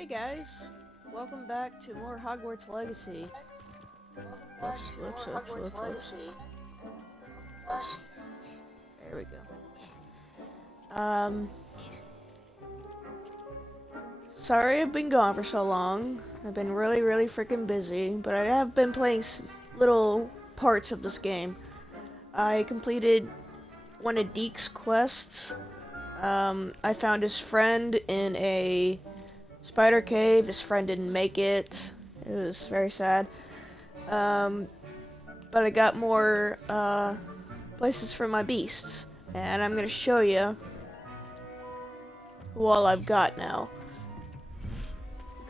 Hey guys, welcome back to more Hogwarts Legacy. Whoops. There we go. Sorry I've been gone for so long. I've been really freaking busy, but I have been playing little parts of this game. I completed one of Deke's quests. I found his friend in a spider cave. His friend didn't make it. It was very sad. But I got more places for my beasts, and I'm gonna show you who all I've got now.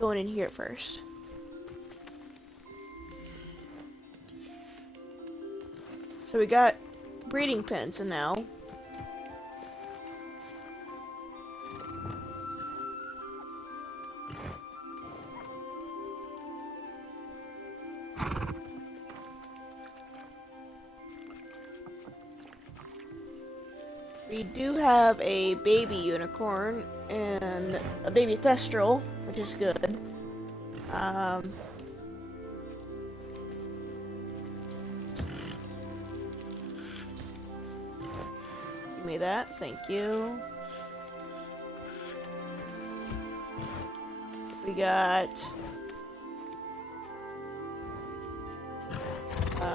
Going in here first. So we got breeding pens now. We do have a baby unicorn and a baby thestral, which is good. Give me that, thank you. We got...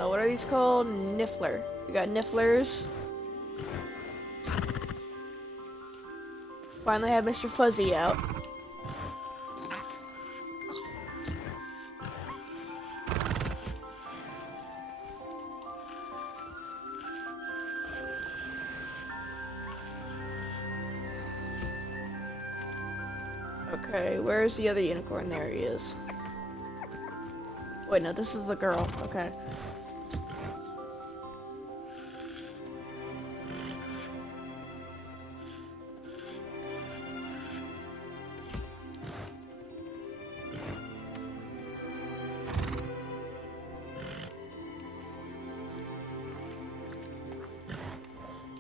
what are these called? Niffler. We got Nifflers. Finally have Mr. Fuzzy out. Okay, where's the other unicorn? There he is. Wait, no, this is the girl. Okay.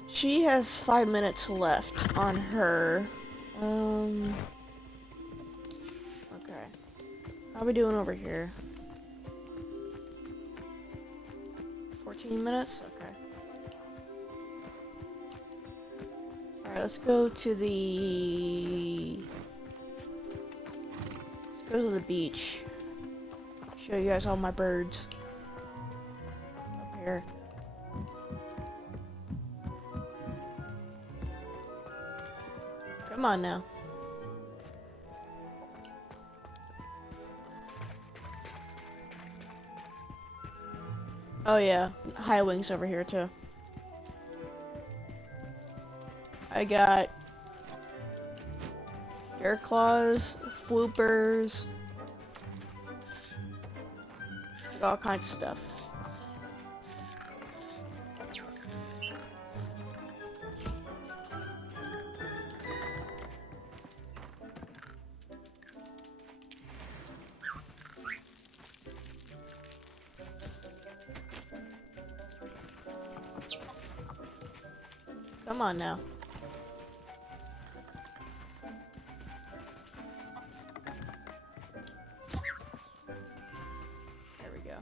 She has 5 minutes left on her. Okay. How are we doing over here? 14 minutes? Okay. Alright, let's go to the... Let's go to the beach. Show you guys all my birds. Up here. Come on now. Oh yeah, high wings over here too. I got bear claws, floopers, all kinds of stuff. Come on now. There we go.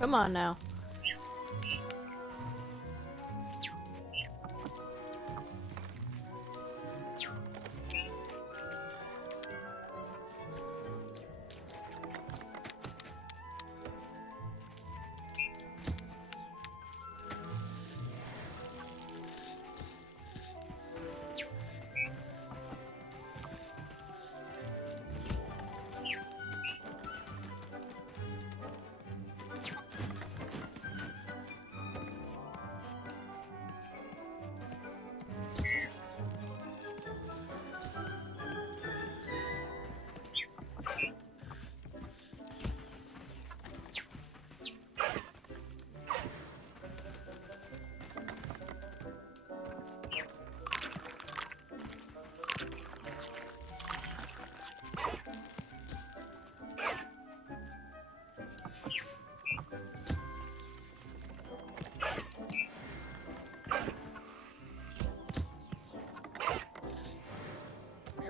Come on now.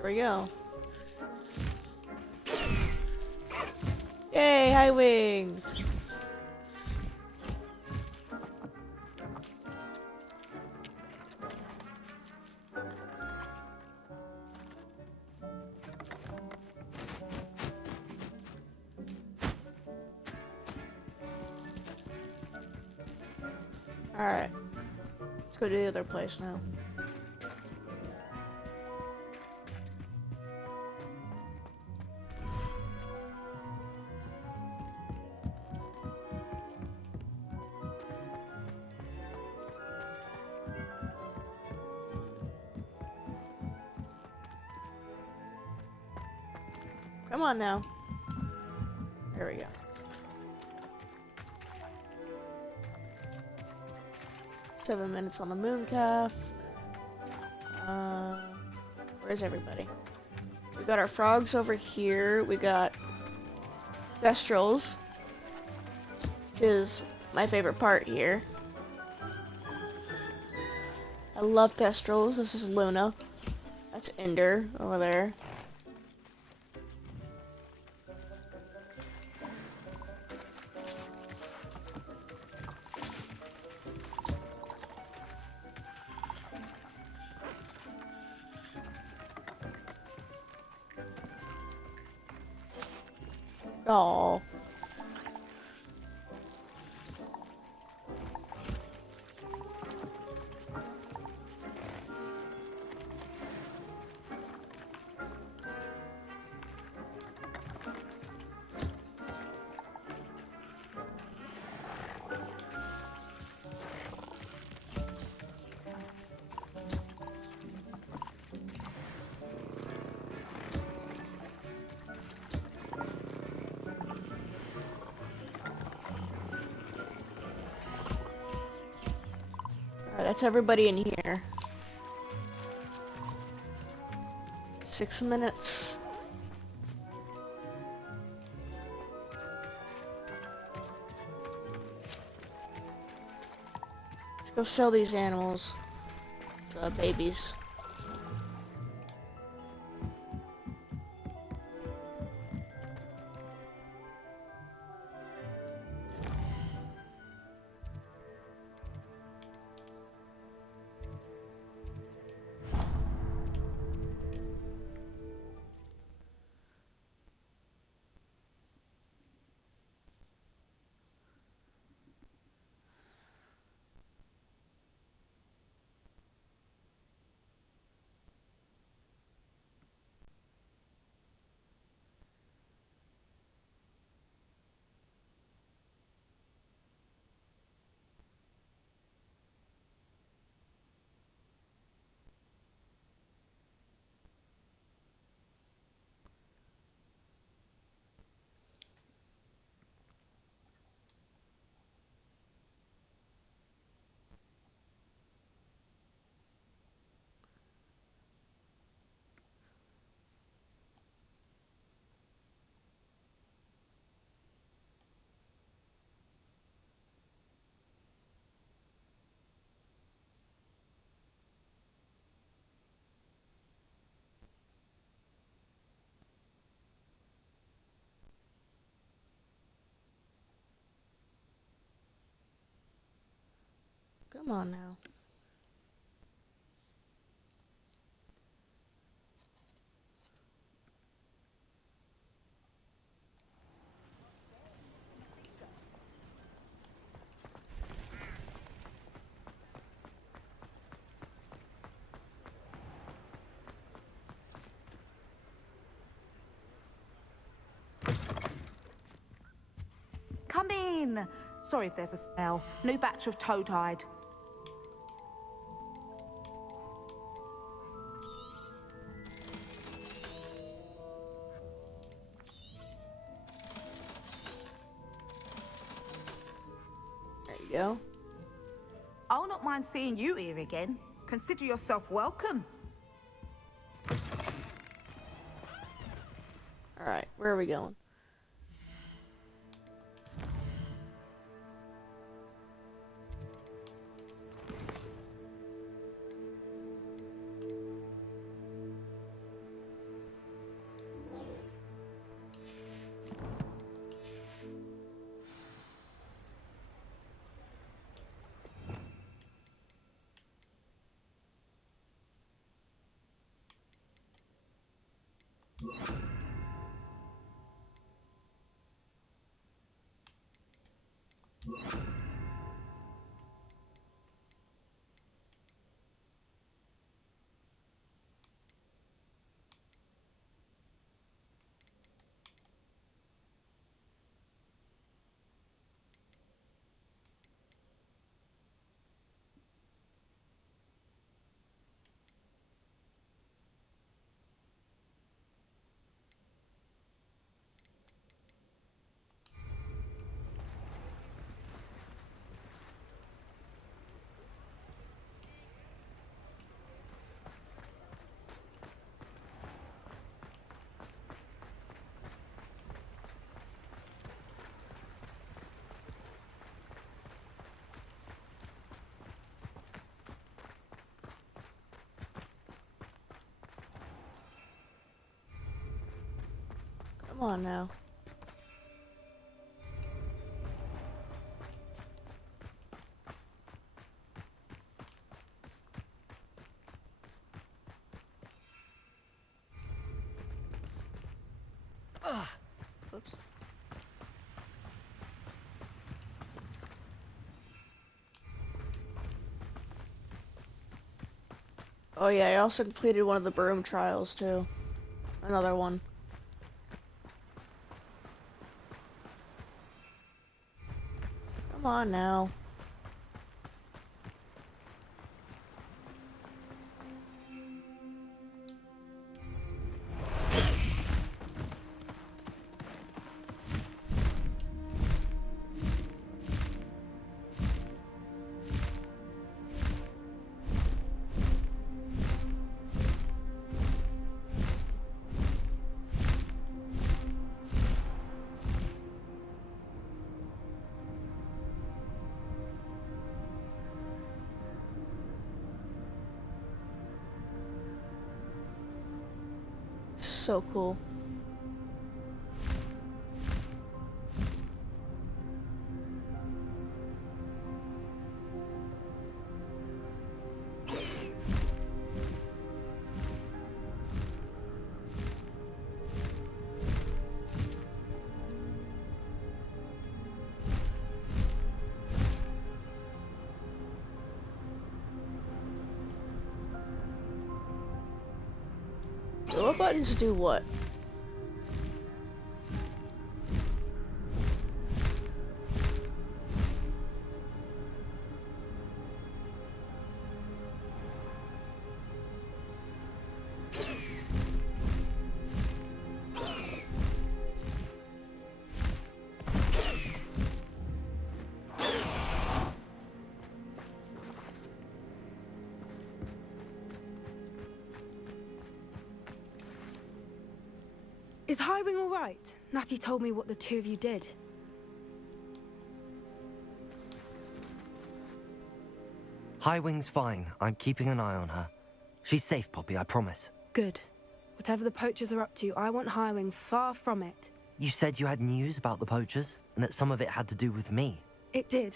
we go. Yay, high wing! Alright. Let's go to the other place now. Come on now. There we go. Seven minutes on the moon calf. Where's everybody? We got our frogs over here. We got Thestrals, which is my favorite part here. I love Thestrals. This is Luna. That's Ender over there. Oh. That's everybody in here. 6 minutes. Let's go sell these animals. The babies. Come on now. Come in. Sorry if there's a smell. New batch of toad-hide. There you go. I'll not mind seeing you here again. Consider yourself welcome. Alright, where are we going? Come on now. Oops. Oh yeah, I also completed one of the broom trials too. Another one. Come on now. So cool. So what buttons do what? Is Highwing all right? Natty told me what the two of you did. Highwing's fine. I'm keeping an eye on her. She's safe, Poppy, I promise. Good. Whatever the poachers are up to, I want Highwing far from it. You said you had news about the poachers, and that some of it had to do with me. It did.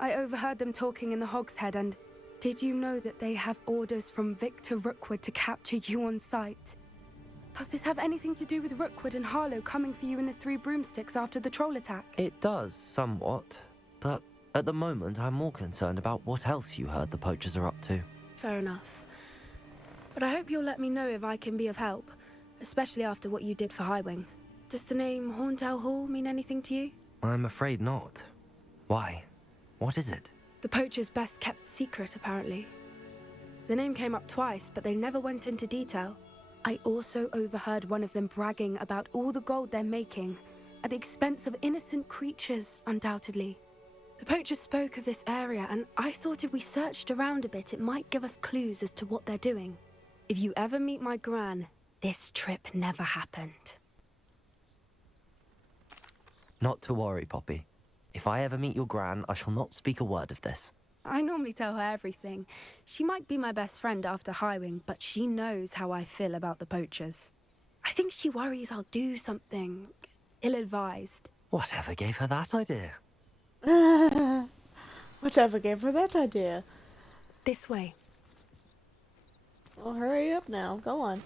I overheard them talking in the Hogshead, and did you know that they have orders from Victor Rookwood to capture you on sight? Does this have anything to do with Rookwood and Harlow coming for you in the Three Broomsticks after the troll attack? It does, somewhat. But at the moment, I'm more concerned about what else you heard the poachers are up to. Fair enough. But I hope you'll let me know if I can be of help, especially after what you did for Highwing. Does the name Horntail Hall mean anything to you? I'm afraid not. Why? What is it? The poacher's best kept secret, apparently. The name came up twice, but they never went into detail. I also overheard one of them bragging about all the gold they're making, at the expense of innocent creatures, undoubtedly. The poacher spoke of this area, and I thought if we searched around a bit, it might give us clues as to what they're doing. If you ever meet my gran, this trip never happened. Not to worry, Poppy. If I ever meet your gran, I shall not speak a word of this. I normally tell her everything. She might be my best friend after Highwing, but she knows how I feel about the poachers. I think she worries I'll do something ill-advised. Whatever gave her that idea? Whatever gave her that idea? This way. Well, hurry up now. Go on.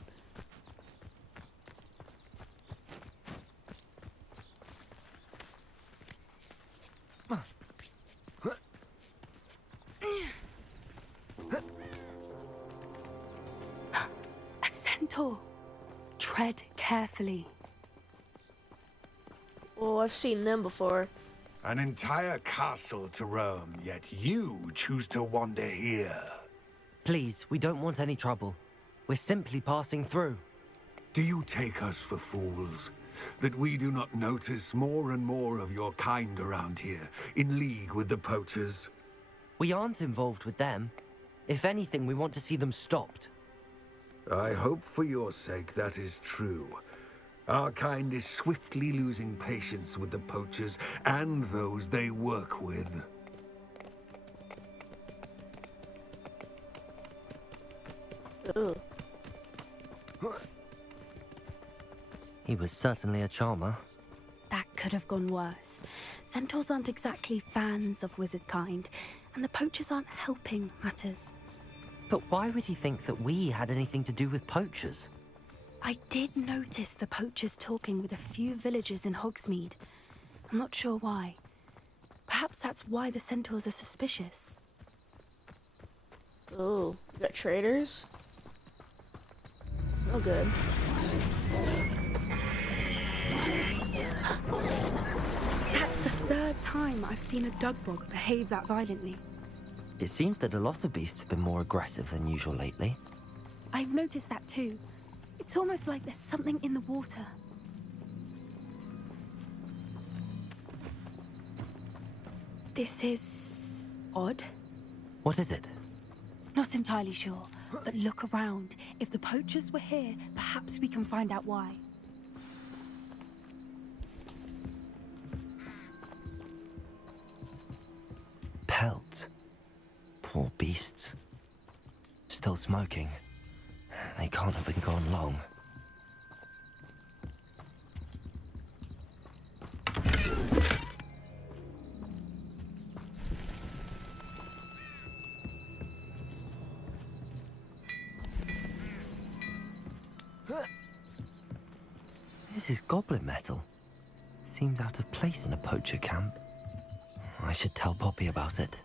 A centaur. Tread carefully. Oh, I've seen them before. An entire castle to roam, yet you choose to wander here. Please, we don't want any trouble. We're simply passing through. Do you take us for fools? That we do not notice more and more of your kind around here, in league with the poachers? We aren't involved with them. If anything, we want to see them stopped. I hope for your sake that is true. Our kind is swiftly losing patience with the poachers and those they work with. Ugh. He was certainly a charmer. That could have gone worse. Centaurs aren't exactly fans of wizard kind, and the poachers aren't helping matters. But why would he think that we had anything to do with poachers? I did notice the poachers talking with a few villagers in Hogsmeade. I'm not sure why. Perhaps that's why the centaurs are suspicious. Oh, you got traders? It's no good. That's the third time I've seen a Dugbog behave that violently. It seems that a lot of beasts have been more aggressive than usual lately. I've noticed that too. It's almost like there's something in the water. This is odd. What is it? Not entirely sure, but look around. If the poachers were here, perhaps we can find out why. Pelts. Poor beasts. Still smoking. They can't have been gone long. This is goblin metal. Seems out of place in a poacher camp. I should tell Poppy about it.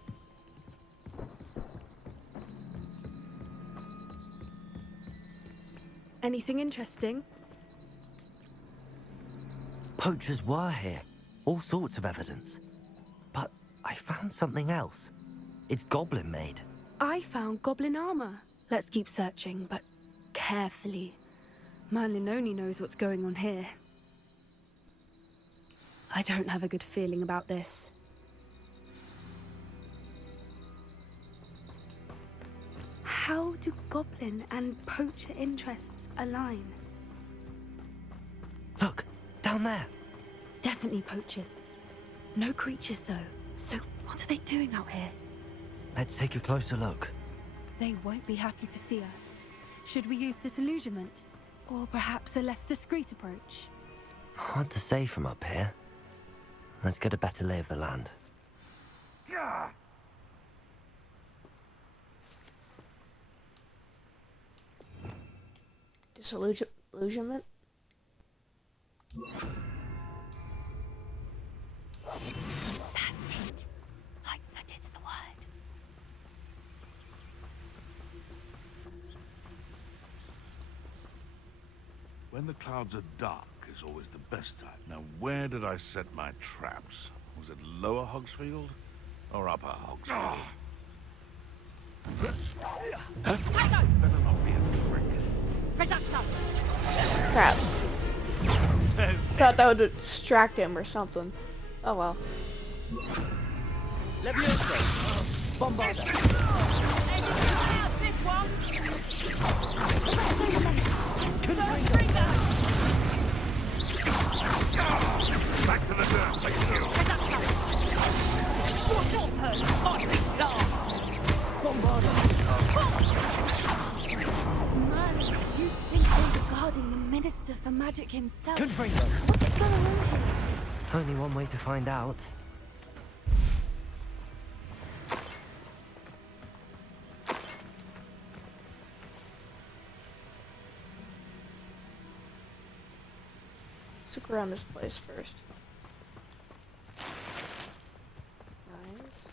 Anything interesting? Poachers were here. All sorts of evidence. But I found something else. It's goblin made. I found goblin armor. Let's keep searching, but carefully. Merlin only knows what's going on here. I don't have a good feeling about this. How do goblin and poacher interests align? Look, down there. Definitely poachers. No creatures though. So what are they doing out here? Let's take a closer look. They won't be happy to see us. Should we use disillusionment? Or perhaps a less discreet approach? Hard to say from up here. Let's get a better lay of the land. Disillusionment? That's it. Lightfooted's the word. When the clouds are dark is always the best time. Now, where did I set my traps? Was it Lower Hogsfield or Upper Hogsfield? Huh? Better not be a trick. Crap. Thought that would distract him or something. Oh well. Levioso! Bombarda! This one! Back to the dirt, like you. What's your person? Might be last! Bombarda! Merlin, you'd think they're guarding the Minister for Magic himself. Confringo! What is going on here? Only one way to find out. Let's look around this place first. Nice.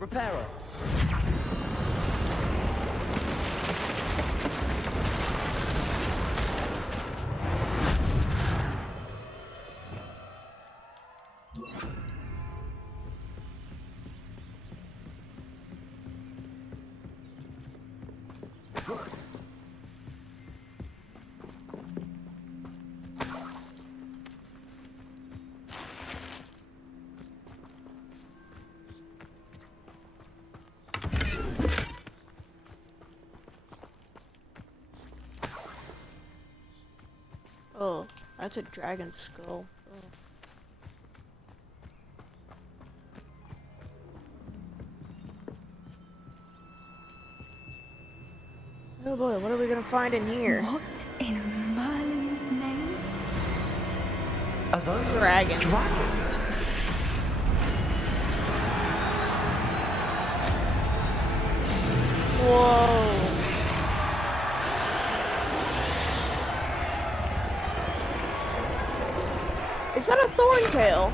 Reparo! That's a dragon skull. Oh boy, what are we gonna find in here? What in Merlin's name? Are those Dragon. dragons? Whoa. Is that a thorntail?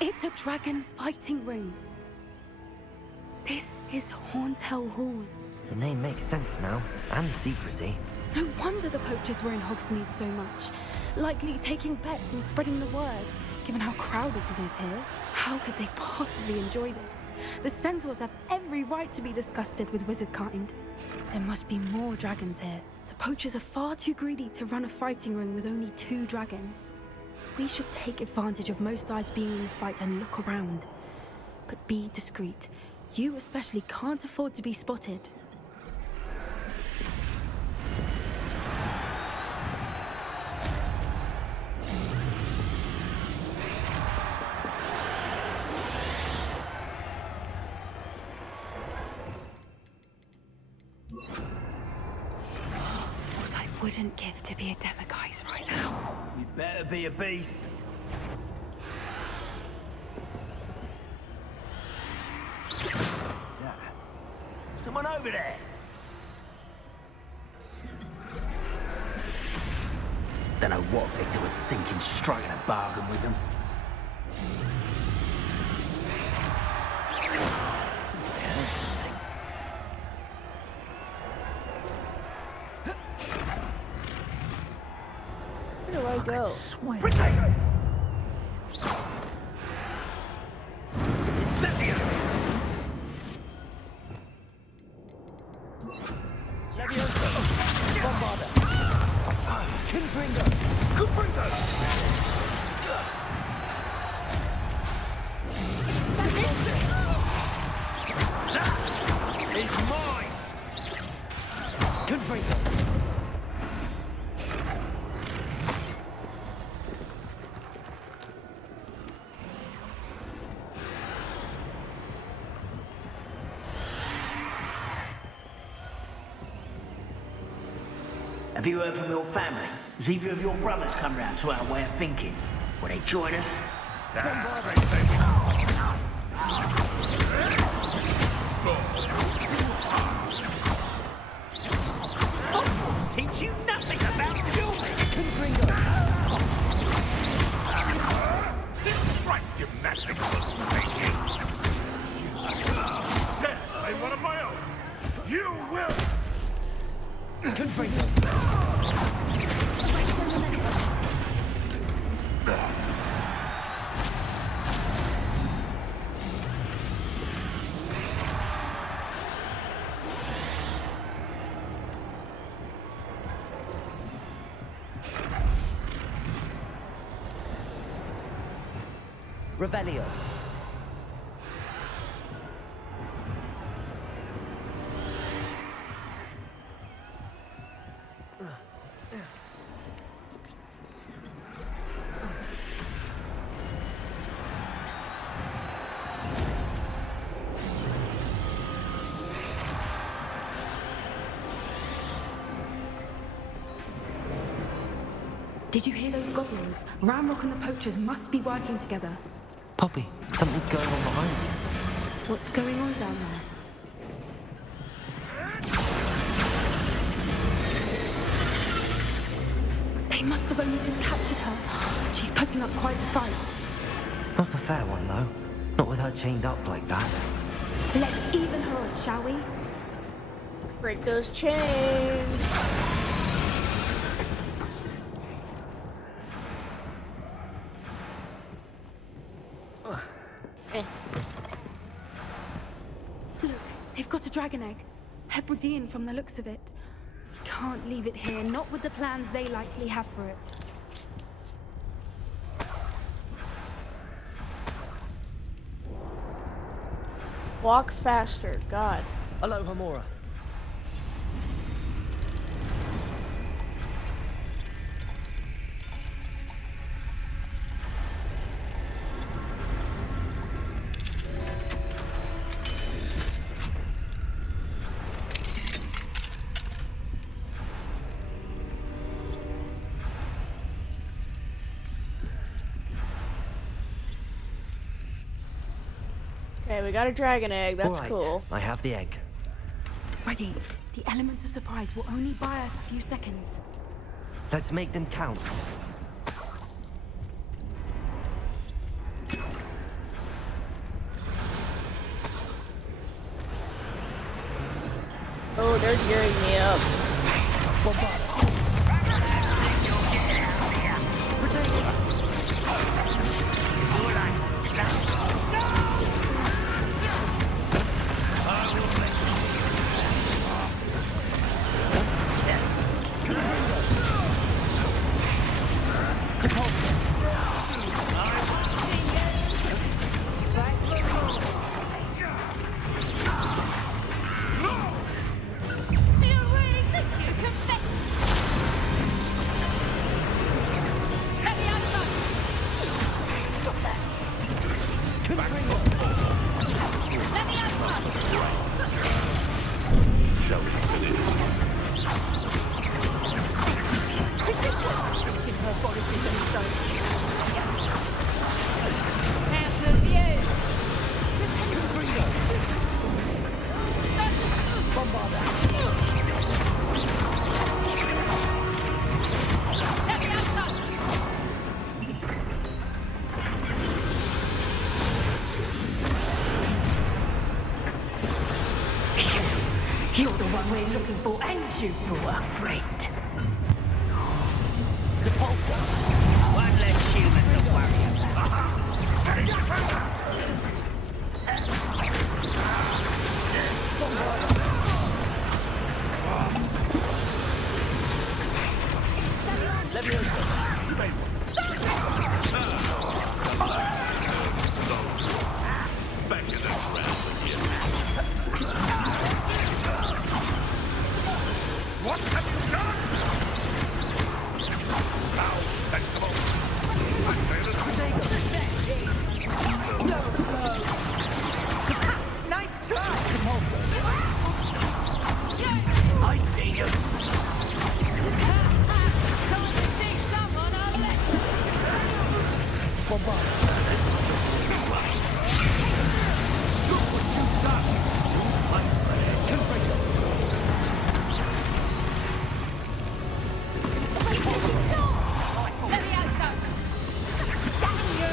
It's a dragon fighting ring. This is Horntail Hall. The name makes sense now, and the secrecy. No wonder the poachers were in Hogsmeade so much. Likely taking bets and spreading the word. Given how crowded it is here, how could they possibly enjoy this? The centaurs have every right to be disgusted with wizard kind. There must be more dragons here. The poachers are far too greedy to run a fighting ring with only 2 dragons. We should take advantage of most eyes being in the fight and look around. But be discreet. You especially can't afford to be spotted. What I wouldn't give to be a demiguise right now. You better be a beast. Who's that? Someone over there. Don't know what Victor was thinking, striking a bargain with him. I heard something. Where do I go? Swear. Have you heard from your family? Has either of your brothers come round to our way of thinking? Will they join us? Hogwarts teach you nothing about building. This right gymnastics was sinking. Dare say one of my own. You will. Revelio. Did you hear those goblins? Ramrock and the poachers must be working together. Poppy, something's going on behind you. What's going on down there? They must have only just captured her. She's putting up quite the fight. Not a fair one, though. Not with her chained up like that. Let's even her odds, shall we? Break those chains. Look, they've got a dragon egg. Hebridean from the looks of it. We can't leave it here, not with the plans they likely have for it. Walk faster, God. Hello, Hamora. Okay, we got a dragon egg. That's All right, cool. I have the egg. Ready. The element of surprise will only buy us a few seconds. Let's make them count. Oh, they're gearing me up. Do you really think you can fix? Let me out alone. Stop that. Let me out alone. Shall we finish? Touching her body to themselves. Have the view. Let me outside. You're the one we're looking for, and you brought a friend. One less human to worry about. Back in the ground again. What have you done? Now, vegetable. Nice try! I see you. Come to see someone on it. Let me out, son. Damn you!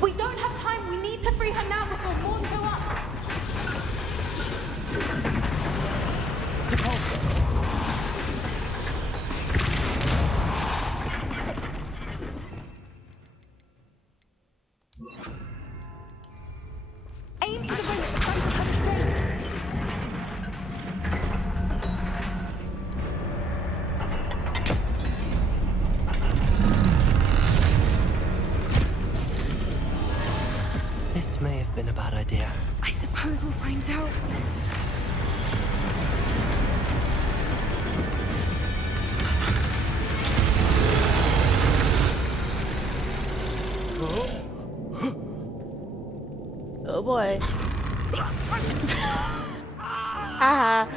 We don't have time. We need to free her now before more show up. Aim for the ring at the front of her strings. This may have been a bad idea. I suppose we'll find out. Oh boy. Ah.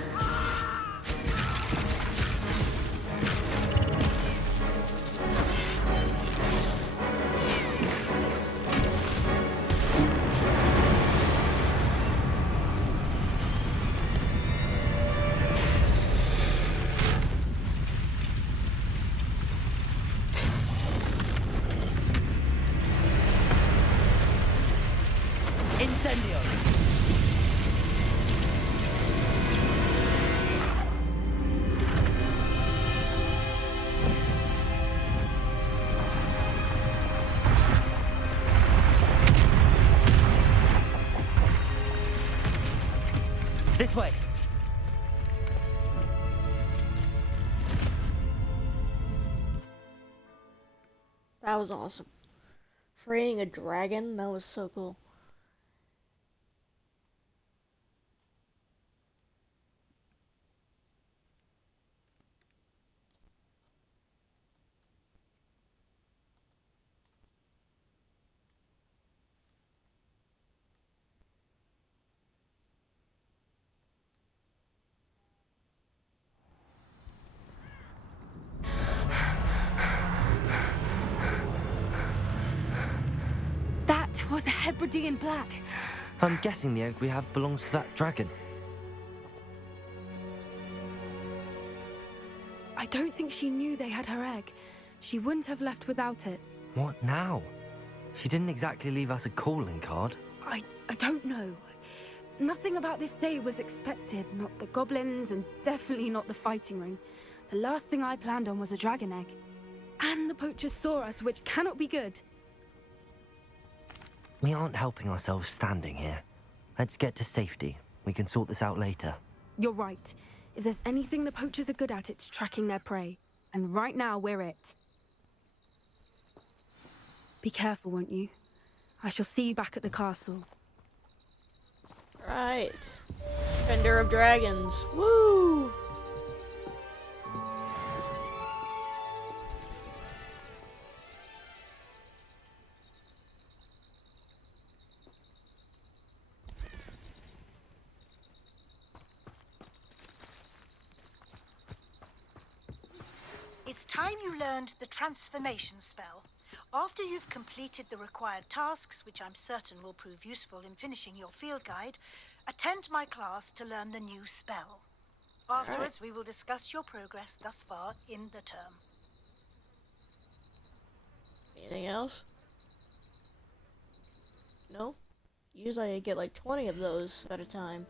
Incendio. This way! That was awesome. Freeing a dragon, that was so cool. That was a Hebridean black. I'm guessing the egg we have belongs to that dragon. I don't think she knew they had her egg. She wouldn't have left without it. What now? She didn't exactly leave us a calling card. I don't know. Nothing about this day was expected. Not the goblins, and definitely not the fighting ring. The last thing I planned on was a dragon egg. And the poachers saw us, which cannot be good. We aren't helping ourselves standing here. Let's get to safety. We can sort this out later. You're right. If there's anything the poachers are good at, it's tracking their prey. And right now, we're it. Be careful, won't you? I shall see you back at the castle. Right. Defender of Dragons. Woo! It's time you learned the transformation spell. After you've completed the required tasks, which I'm certain will prove useful in finishing your field guide, attend my class to learn the new spell. Afterwards, we will discuss your progress thus far in the term. Anything else? No? Usually I get like 20 of those at a time.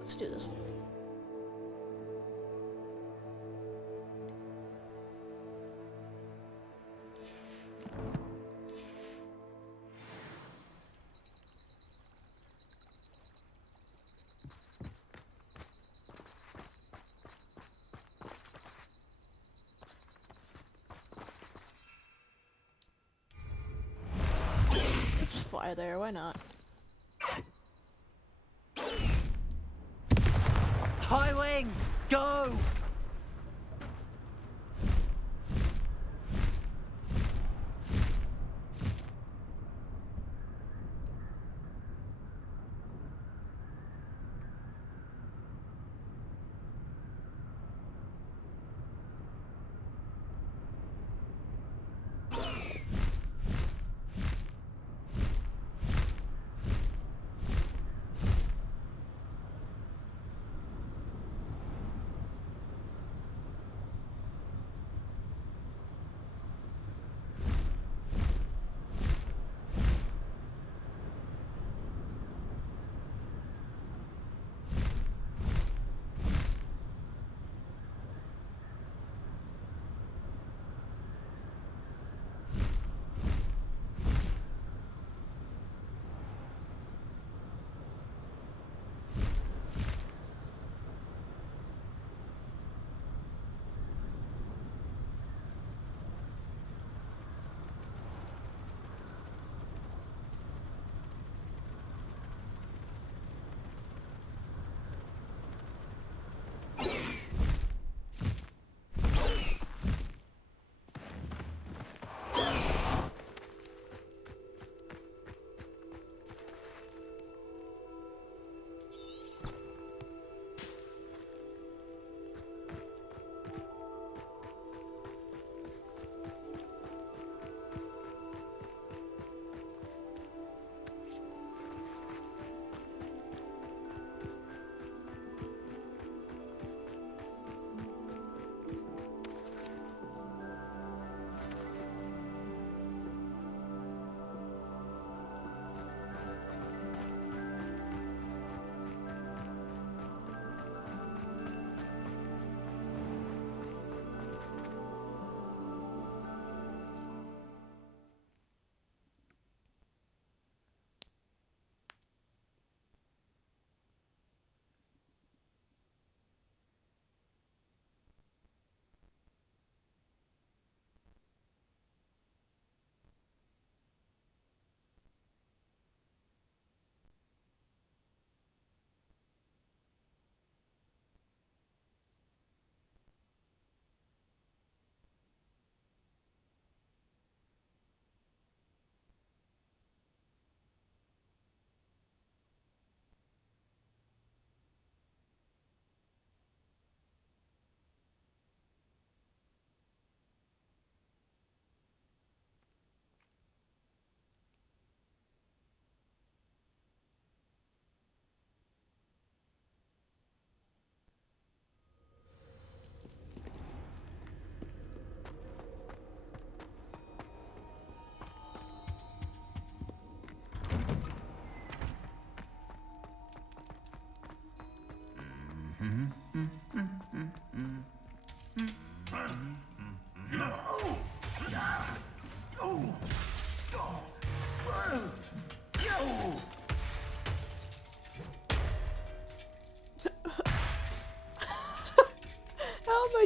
Let's do this one. Let's fly there, why not? High wing, go!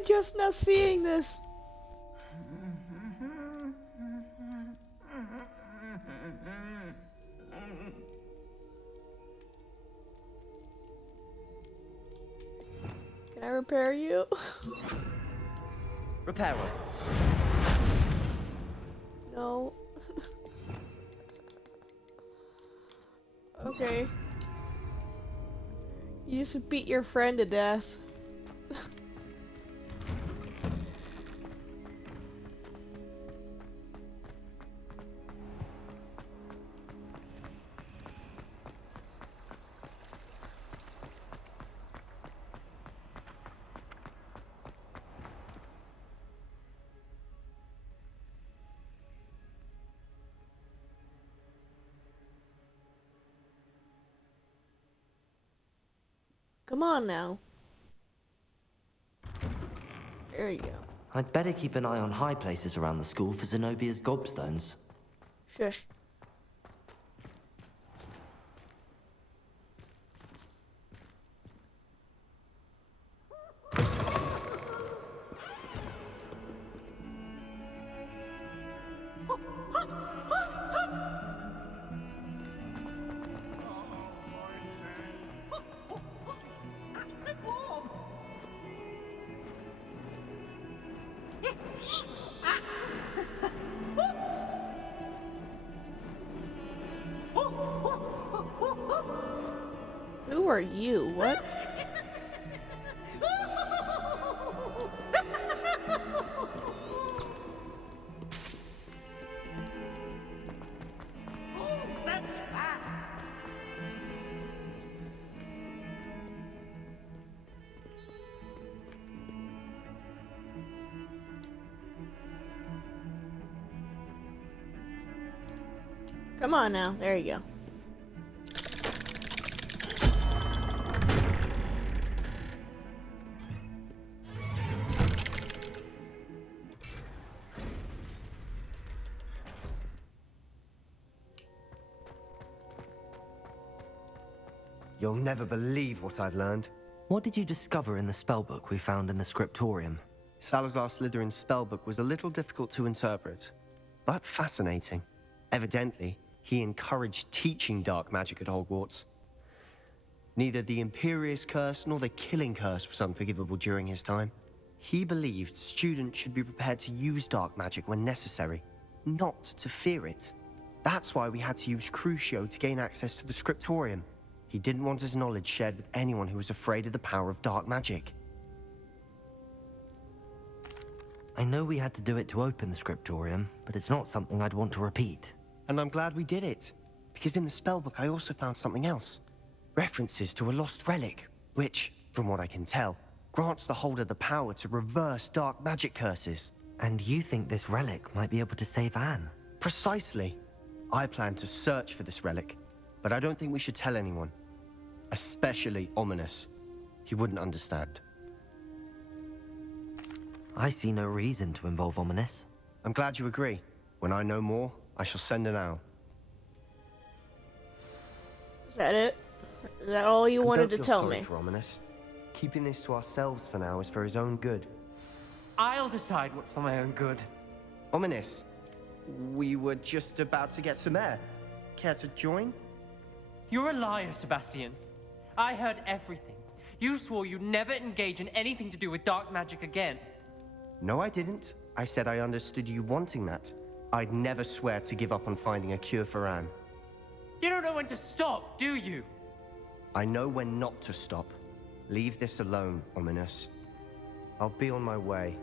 just now seeing this? Can I repair you? Repair her. No. Okay. You just beat your friend to death. Come on now. There you go. I'd better keep an eye on high places around the school for Zenobia's gobstones. Shush. Who are you? What? Come on now. There you go. You'll never believe what I've learned. What did you discover in the spellbook we found in the scriptorium? Salazar Slytherin's spellbook was a little difficult to interpret, but fascinating. Evidently, he encouraged teaching dark magic at Hogwarts. Neither the Imperious Curse nor the Killing Curse was unforgivable during his time. He believed students should be prepared to use dark magic when necessary, not to fear it. That's why we had to use Crucio to gain access to the scriptorium. He didn't want his knowledge shared with anyone who was afraid of the power of dark magic. I know we had to do it to open the scriptorium, but it's not something I'd want to repeat. And I'm glad we did it, because in the spellbook I also found something else. References to a lost relic, which, from what I can tell, grants the holder the power to reverse dark magic curses. And you think this relic might be able to save Anne? Precisely. I plan to search for this relic, but I don't think we should tell anyone. Especially Ominous. He wouldn't understand. I see no reason to involve Ominous. I'm glad you agree. When I know more, I shall send an owl. Is that it? Is that all you wanted to Don't feel tell sorry me? for Ominous. Keeping this to ourselves for now is for his own good. I'll decide what's for my own good. Ominous, we were just about to get some air. Care to join? You're a liar, Sebastian. I heard everything. You swore you'd never engage in anything to do with dark magic again. No, I didn't. I said I understood you wanting that. I'd never swear to give up on finding a cure for Anne. You don't know when to stop, do you? I know when not to stop. Leave this alone, Ominous. I'll be on my way.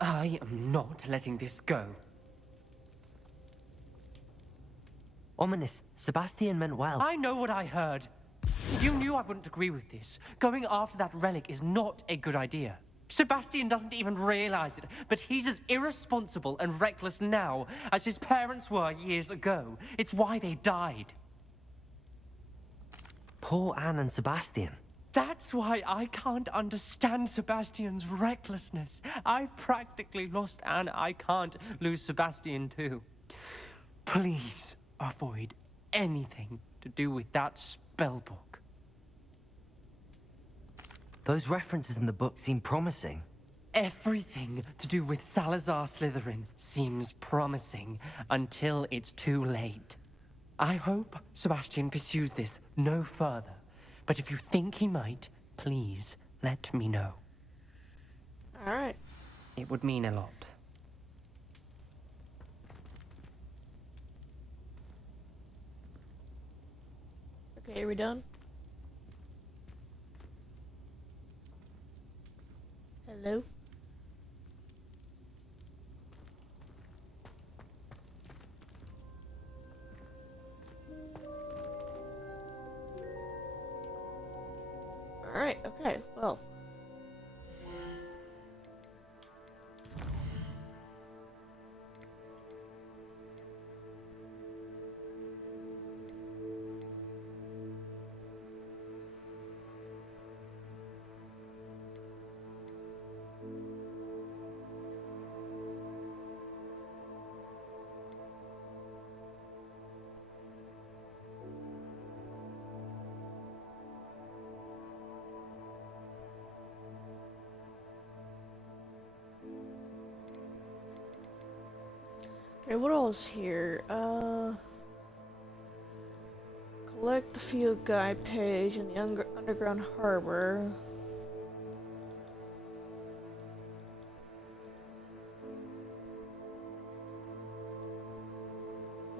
I am not letting this go. Ominous, Sebastian meant well. I know what I heard. You knew I wouldn't agree with this. Going after that relic is not a good idea. Sebastian doesn't even realize it, but he's as irresponsible and reckless now as his parents were years ago. It's why they died. Poor Anne and Sebastian. That's why I can't understand Sebastian's recklessness. I've practically lost Anne. I can't lose Sebastian too. Please avoid anything to do with that spellbook. Those references in the book seem promising. Everything to do with Salazar Slytherin seems promising until it's too late. I hope Sebastian pursues this no further, but if you think he might, please let me know. Alright. It would mean a lot. Okay, are we done? Hello? Alright, okay, well. Okay, what else here? Collect the field guide page in the underground harbor.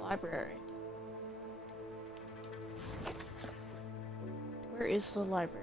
Library. Where is the library?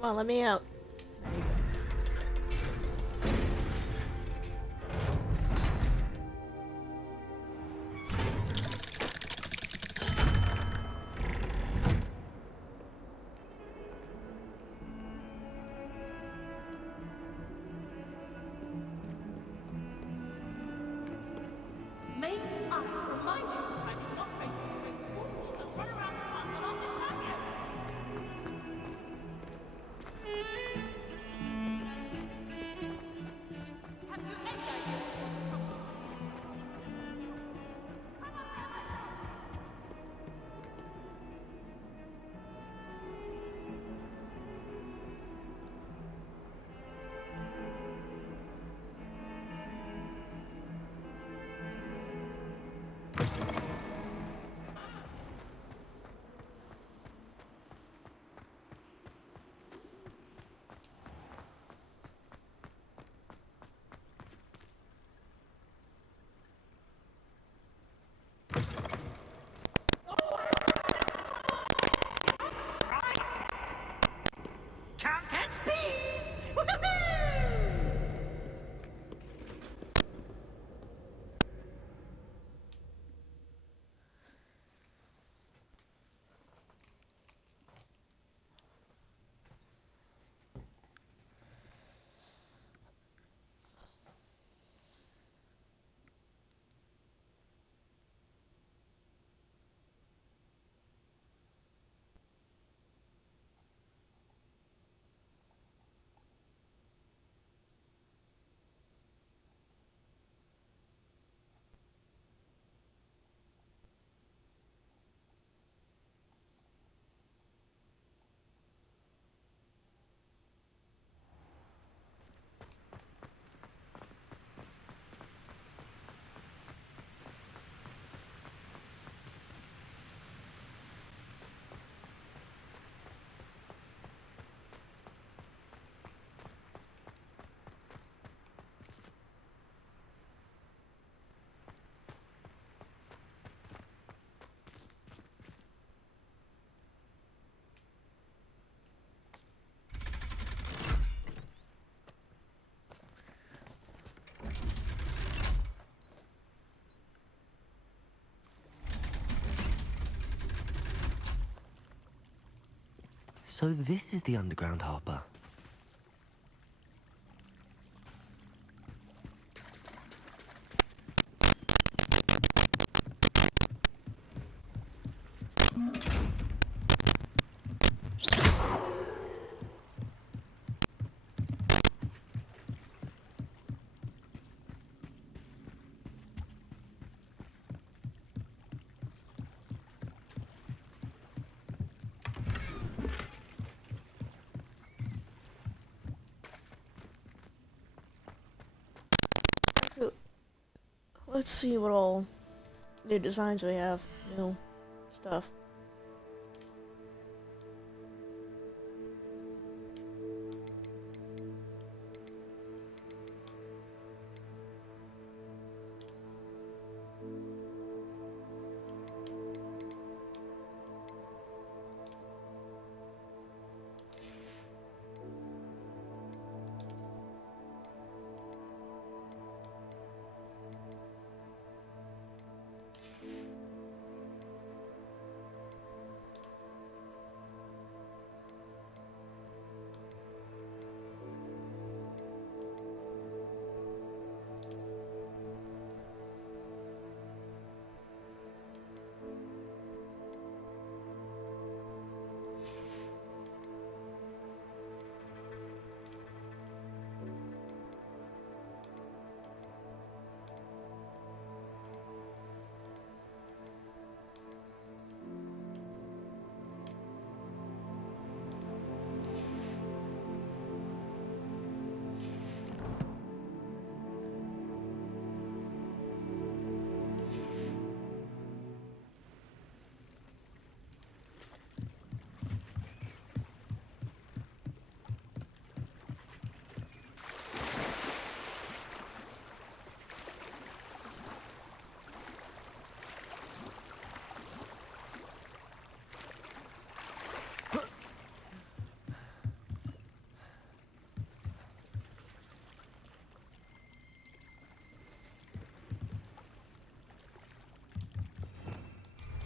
Come on, let me out. There you go. May I remind you that I did not raise you to explore and run around the castle like an So this is the underground harbor. Let's see what all new designs we have. New stuff.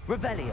Revelio.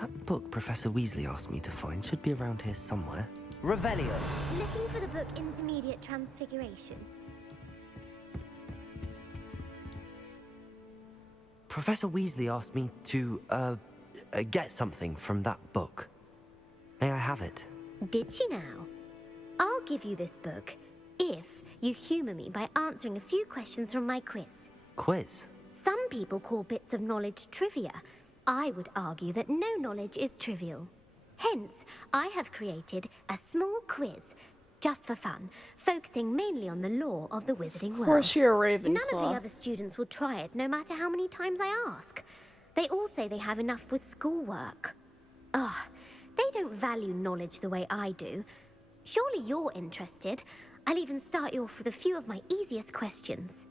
That book Professor Weasley asked me to find should be around here somewhere. Revelio. Looking for the book Intermediate Transfiguration. Professor Weasley asked me to, get something from that book. May I have it? Did she now? I'll give you this book if you humor me by answering a few questions from my quiz. Quiz? Some people call bits of knowledge trivia. I would argue that no knowledge is trivial. Hence, I have created a small quiz just for fun, focusing mainly on the lore of the wizarding world. Of course you're a Ravenclaw. None of the other students will try it, no matter how many times I ask. They all say they have enough with schoolwork. Ugh, they don't value knowledge the way I do. Surely you're interested. I'll even start you off with a few of my easiest questions.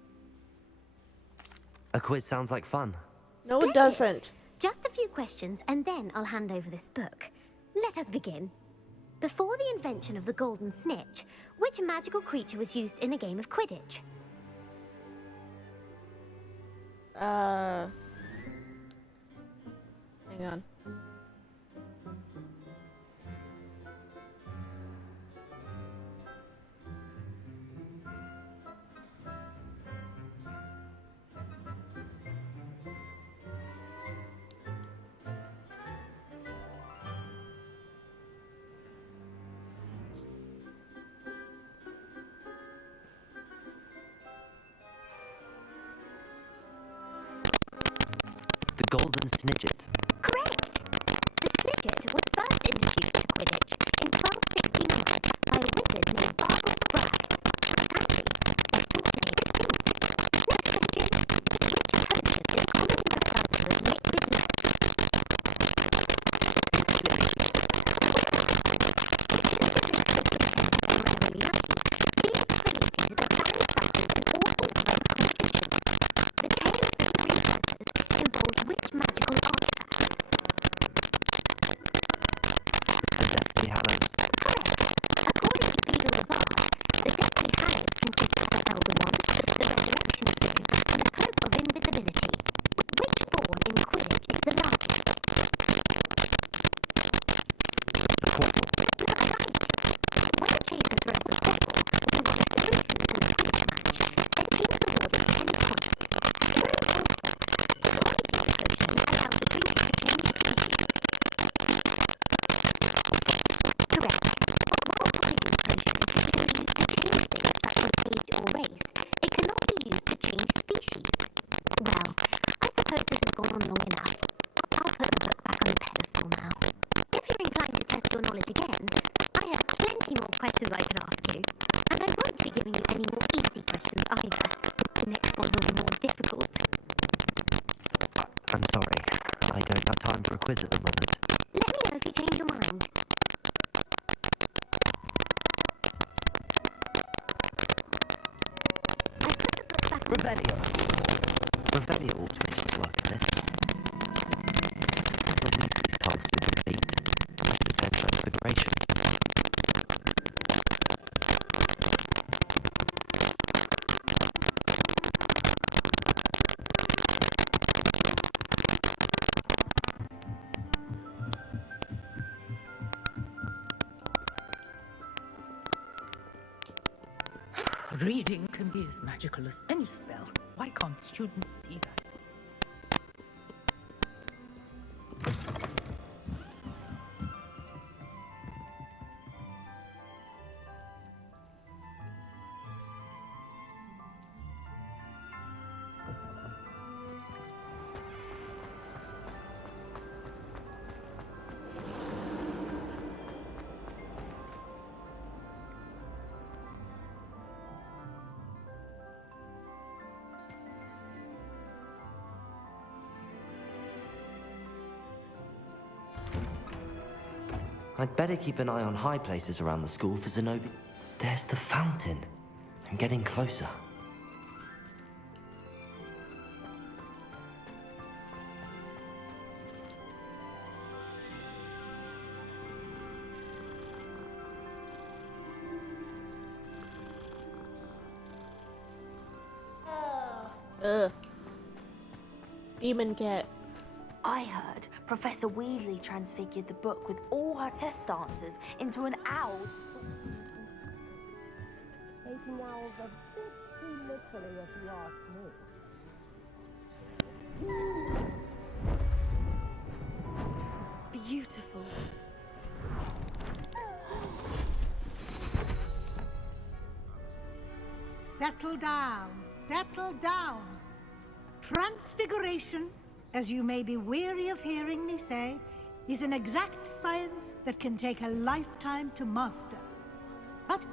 A quiz sounds like fun. No, it Splendid. doesn't. Just a few questions, and then I'll hand over this book. Let us begin. Before the invention of the golden snitch, which magical creature was used in a game of Quidditch? Hang on. The Golden Snidget. Correct! The snidget was first introduced to Quidditch in 1269 by a wizard named Bartles Bragg. Sadly, unfortunately extinct. Next question. Which potion is commonly referred to as liquid night? Rarely lucky, being releases is a banned substance in all Hogwarts competitions. The tale of the three purposes involves which magical artifacts? The Deathly Hallows. Correct. According to Peter the Bard, the Deathly Hallows consists of the Elgamon, the Resurrection Stone, and the Cloak of Invisibility. Which ball in Quidditch is the largest? The Quaffle. Right. When a chaser throws the quaffle, he wins 3 hoops in a Quidditch match, and he is awarded 10 points. True or false? The Polyjuice potion allows the drink to change species. Correct. While Polyjuice potion is usually used to change things such as age or race, it cannot be used to change species. Well, I suppose this has gone on long enough. I'll put the book back on the pedestal now. If you're inclined to test your knowledge again, I have plenty more questions I could ask you. And I won't be giving you any more easy questions either. The next ones will be more difficult. I'm sorry. I don't have time for a quiz at the moment. Let me know if you change your mind. I put the book back on Revelio. Revelio ought to make work of this. It's Weasley's task to complete. Defense Transfiguration. Reading can be as magical as any spell. Why can't students see that? I'd better keep an eye on high places around the school for Zenobia. There's the fountain. I'm getting closer. Ugh. Demon cat. I heard Professor Weasley transfigured the book with all her test answers into an owl. Taking owls a bit too literally, if you ask me. Beautiful. Settle down, settle down. Transfiguration, as you may be weary of hearing me say, is an exact science that can take a lifetime to master. But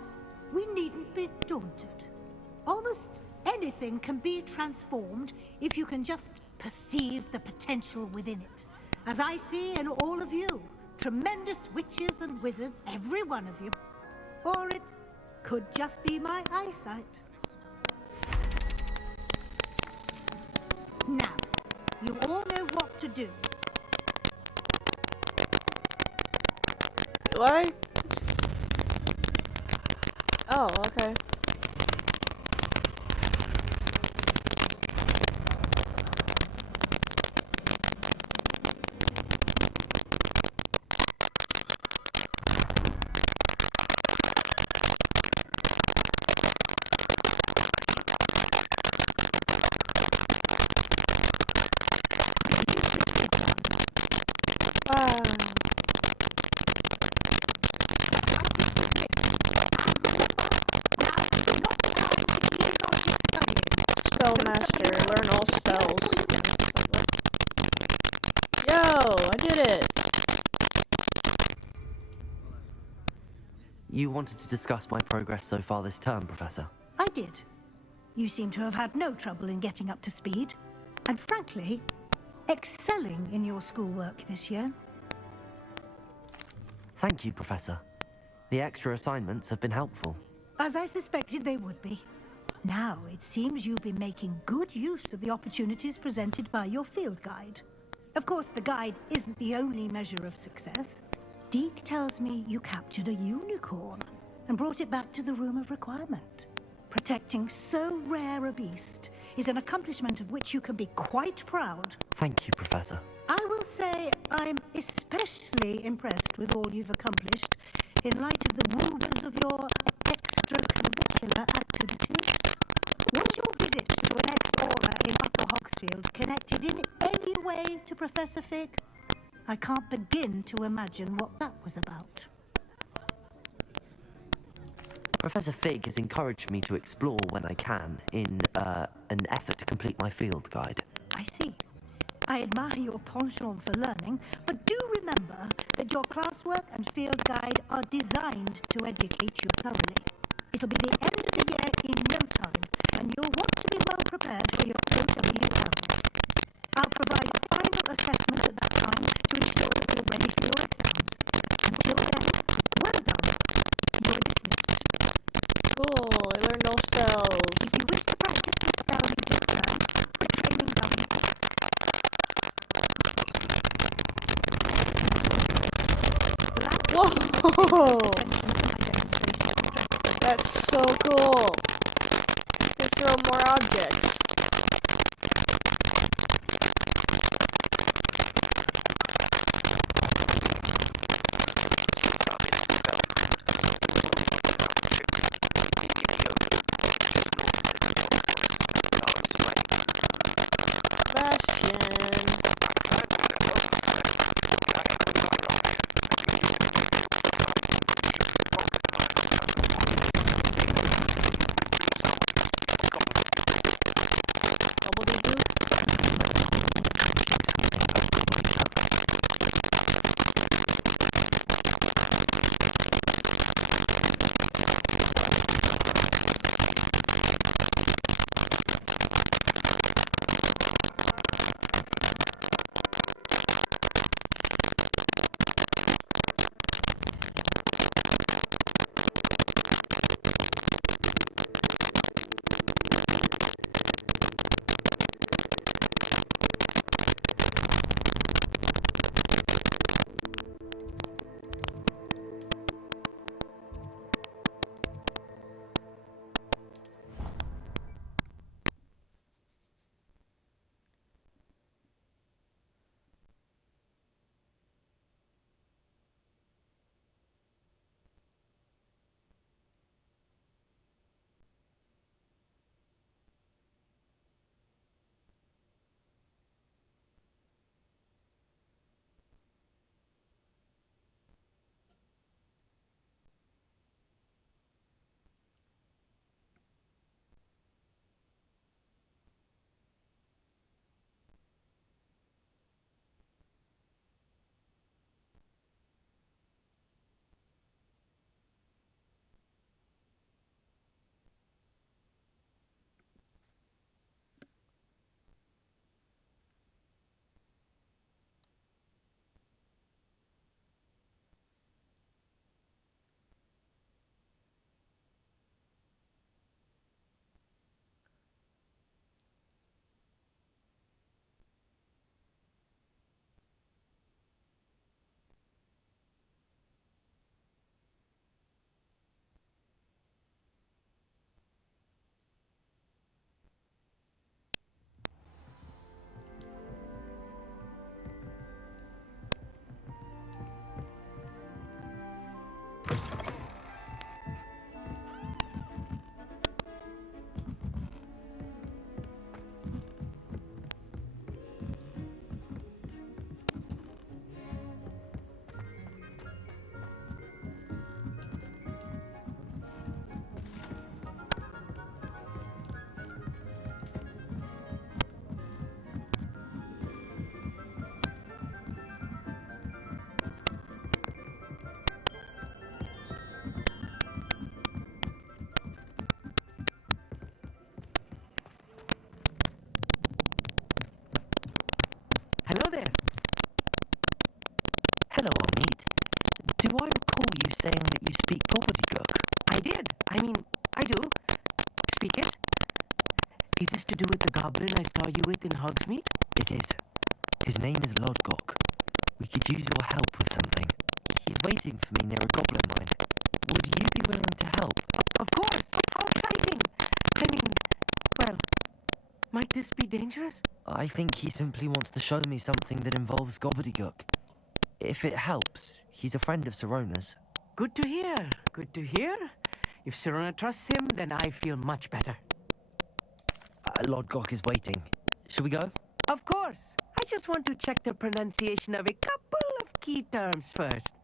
we needn't be daunted. Almost anything can be transformed if you can just perceive the potential within it. As I see in all of you, tremendous witches and wizards, every one of you. Or it could just be my eyesight. Now, you all know what to do. Do I? Oh, okay. Spellmaster, learn all spells. Yo, I did it! You wanted to discuss my progress so far this term, Professor? I did. You seem to have had no trouble in getting up to speed. And frankly, excelling in your schoolwork this year. Thank you, Professor. The extra assignments have been helpful. As I suspected they would be. Now, it seems you've been making good use of the opportunities presented by your field guide. Of course, the guide isn't the only measure of success. Deke tells me you captured a unicorn and brought it back to the Room of Requirement. Protecting so rare a beast is an accomplishment of which you can be quite proud. Thank you, Professor. I will say I'm especially impressed with all you've accomplished in light of the rumors of your extracurricular activities. Was your visit to an ex-aura in Upper Hogsfield connected in any way to Professor Fig? I can't begin to imagine what that was about. Professor Fig has encouraged me to explore when I can in an effort to complete my field guide. I see. I admire your penchant for learning, but do remember that your classwork and field guide are designed to educate you thoroughly. It'll be the end of the year in no time, and you'll want to be well prepared for your OWLs. I'll provide a final assessment at that time to ensure that you're ready for your exams. Until then, well done. You're dismissed. Cool, I learned all spells. If you wish to practice the spell you just learned, the training done. Whoa! That's so cool. You can throw more objects. saying that you speak gobbledygook. I did. I mean, I do. Speak it. Is this to do with the goblin I saw you with in Hogsmeade? It is. His name is Lodgok. We could use your help with something. He's waiting for me near a goblin mine. Would you be willing to help? Of course. How exciting. I mean, well, might this be dangerous? I think he simply wants to show me something that involves gobbledygook. If it helps, he's a friend of Sirona's. Good to hear. Good to hear. If Sirona trusts him, then I feel much better. Lodgok is waiting. Shall we go? Of course. I just want to check the pronunciation of a couple of key terms first.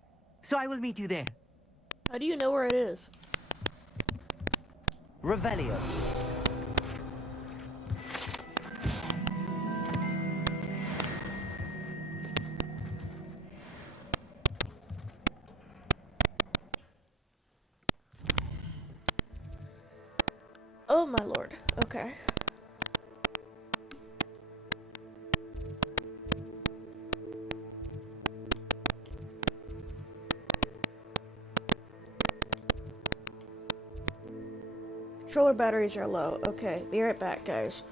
So I will meet you there. How do you know where it is? Revelio. Oh my lord. Okay. Controller batteries are low. Okay, be right back, guys.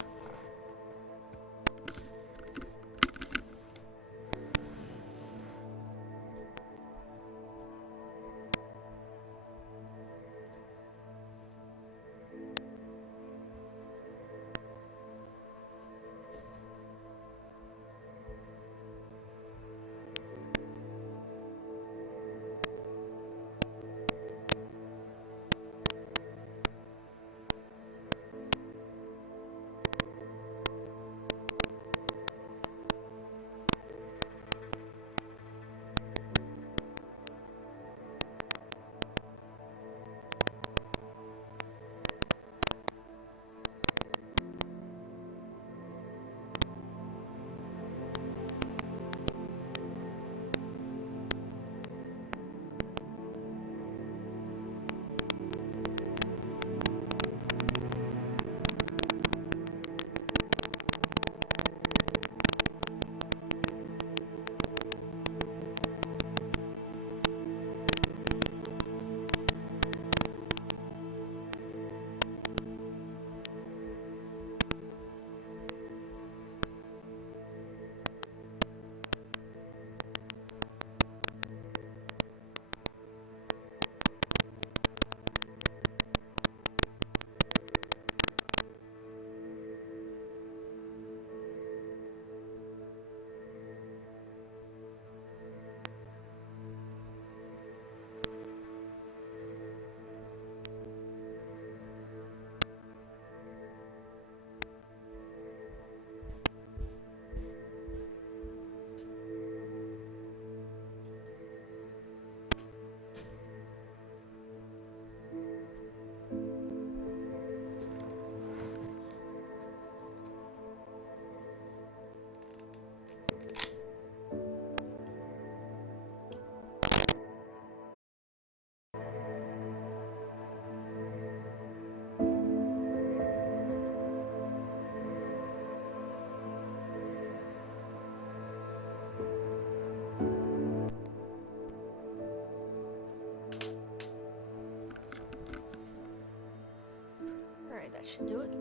Alright, that should do it.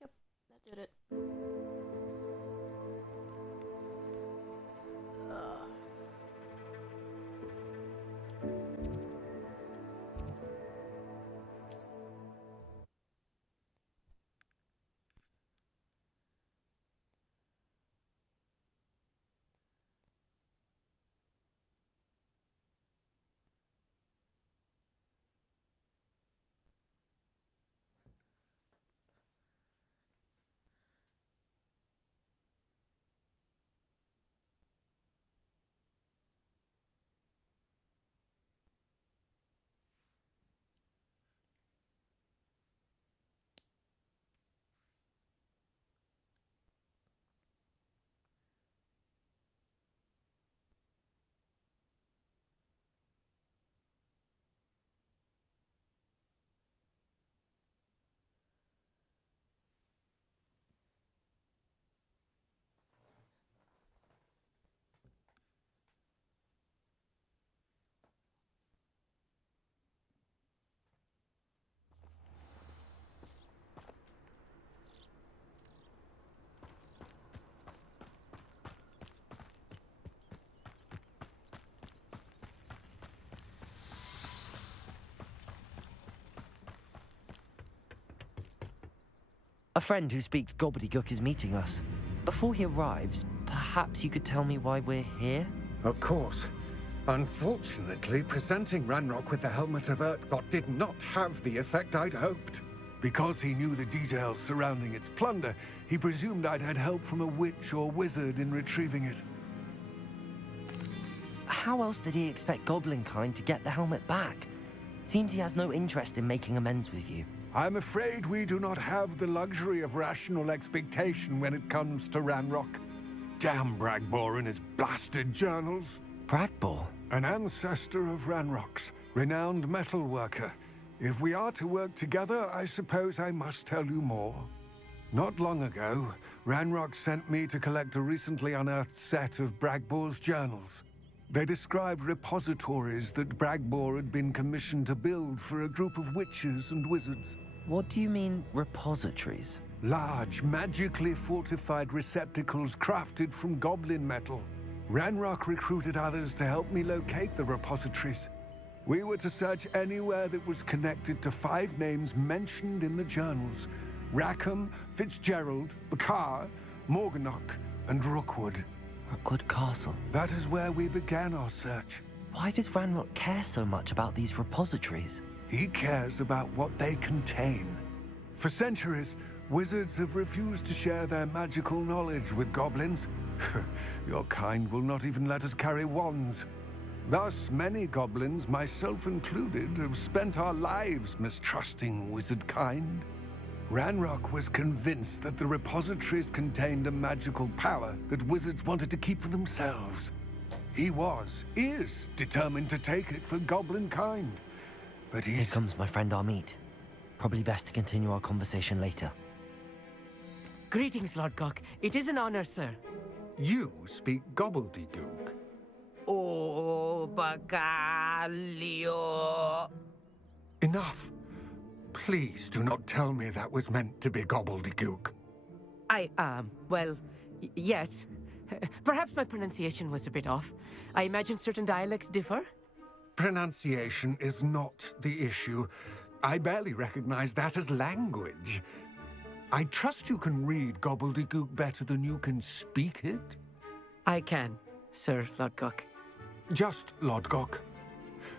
Yep, that did it. A friend who speaks gobbledygook is meeting us. Before he arrives, perhaps you could tell me why we're here? Of course. Unfortunately, presenting Ranrock with the helmet of Urtkot did not have the effect I'd hoped. Because he knew the details surrounding its plunder, he presumed I'd had help from a witch or wizard in retrieving it. How else did he expect Goblinkind to get the helmet back? Seems he has no interest in making amends with you. I'm afraid we do not have the luxury of rational expectation when it comes to Ranrock. Damn Bragbor and his blasted journals. Bragbor? An ancestor of Ranrock's, renowned metal worker. If we are to work together, I suppose I must tell you more. Not long ago, Ranrock sent me to collect a recently unearthed set of Bragbor's journals. They described repositories that Bragbor had been commissioned to build for a group of witches and wizards. What do you mean, repositories? Large, magically fortified receptacles crafted from goblin metal. Ranrock recruited others to help me locate the repositories. We were to search anywhere that was connected to 5 names mentioned in the journals: Rackham, Fitzgerald, Bakar, Morganach, and Rookwood. Rookwood Castle? That is where we began our search. Why does Ranrock care so much about these repositories? He cares about what they contain. For centuries, wizards have refused to share their magical knowledge with goblins. Your kind will not even let us carry wands. Thus, many goblins, myself included, have spent our lives mistrusting wizard kind. Ranrock was convinced that the repositories contained a magical power that wizards wanted to keep for themselves. He is determined to take it for goblin kind. But Here comes my friend Amit. Probably best to continue our conversation later. Greetings, Lord Gok. It is an honor, sir. You speak gobbledygook. Oh, Bacalio. Enough. Please do not tell me that was meant to be gobbledygook. Yes. Perhaps my pronunciation was a bit off. I imagine certain dialects differ. Pronunciation is not the issue. I barely recognize that as language. I trust you can read gobbledygook better than you can speak it? I can, Sir Lodgok. Just Lodgok.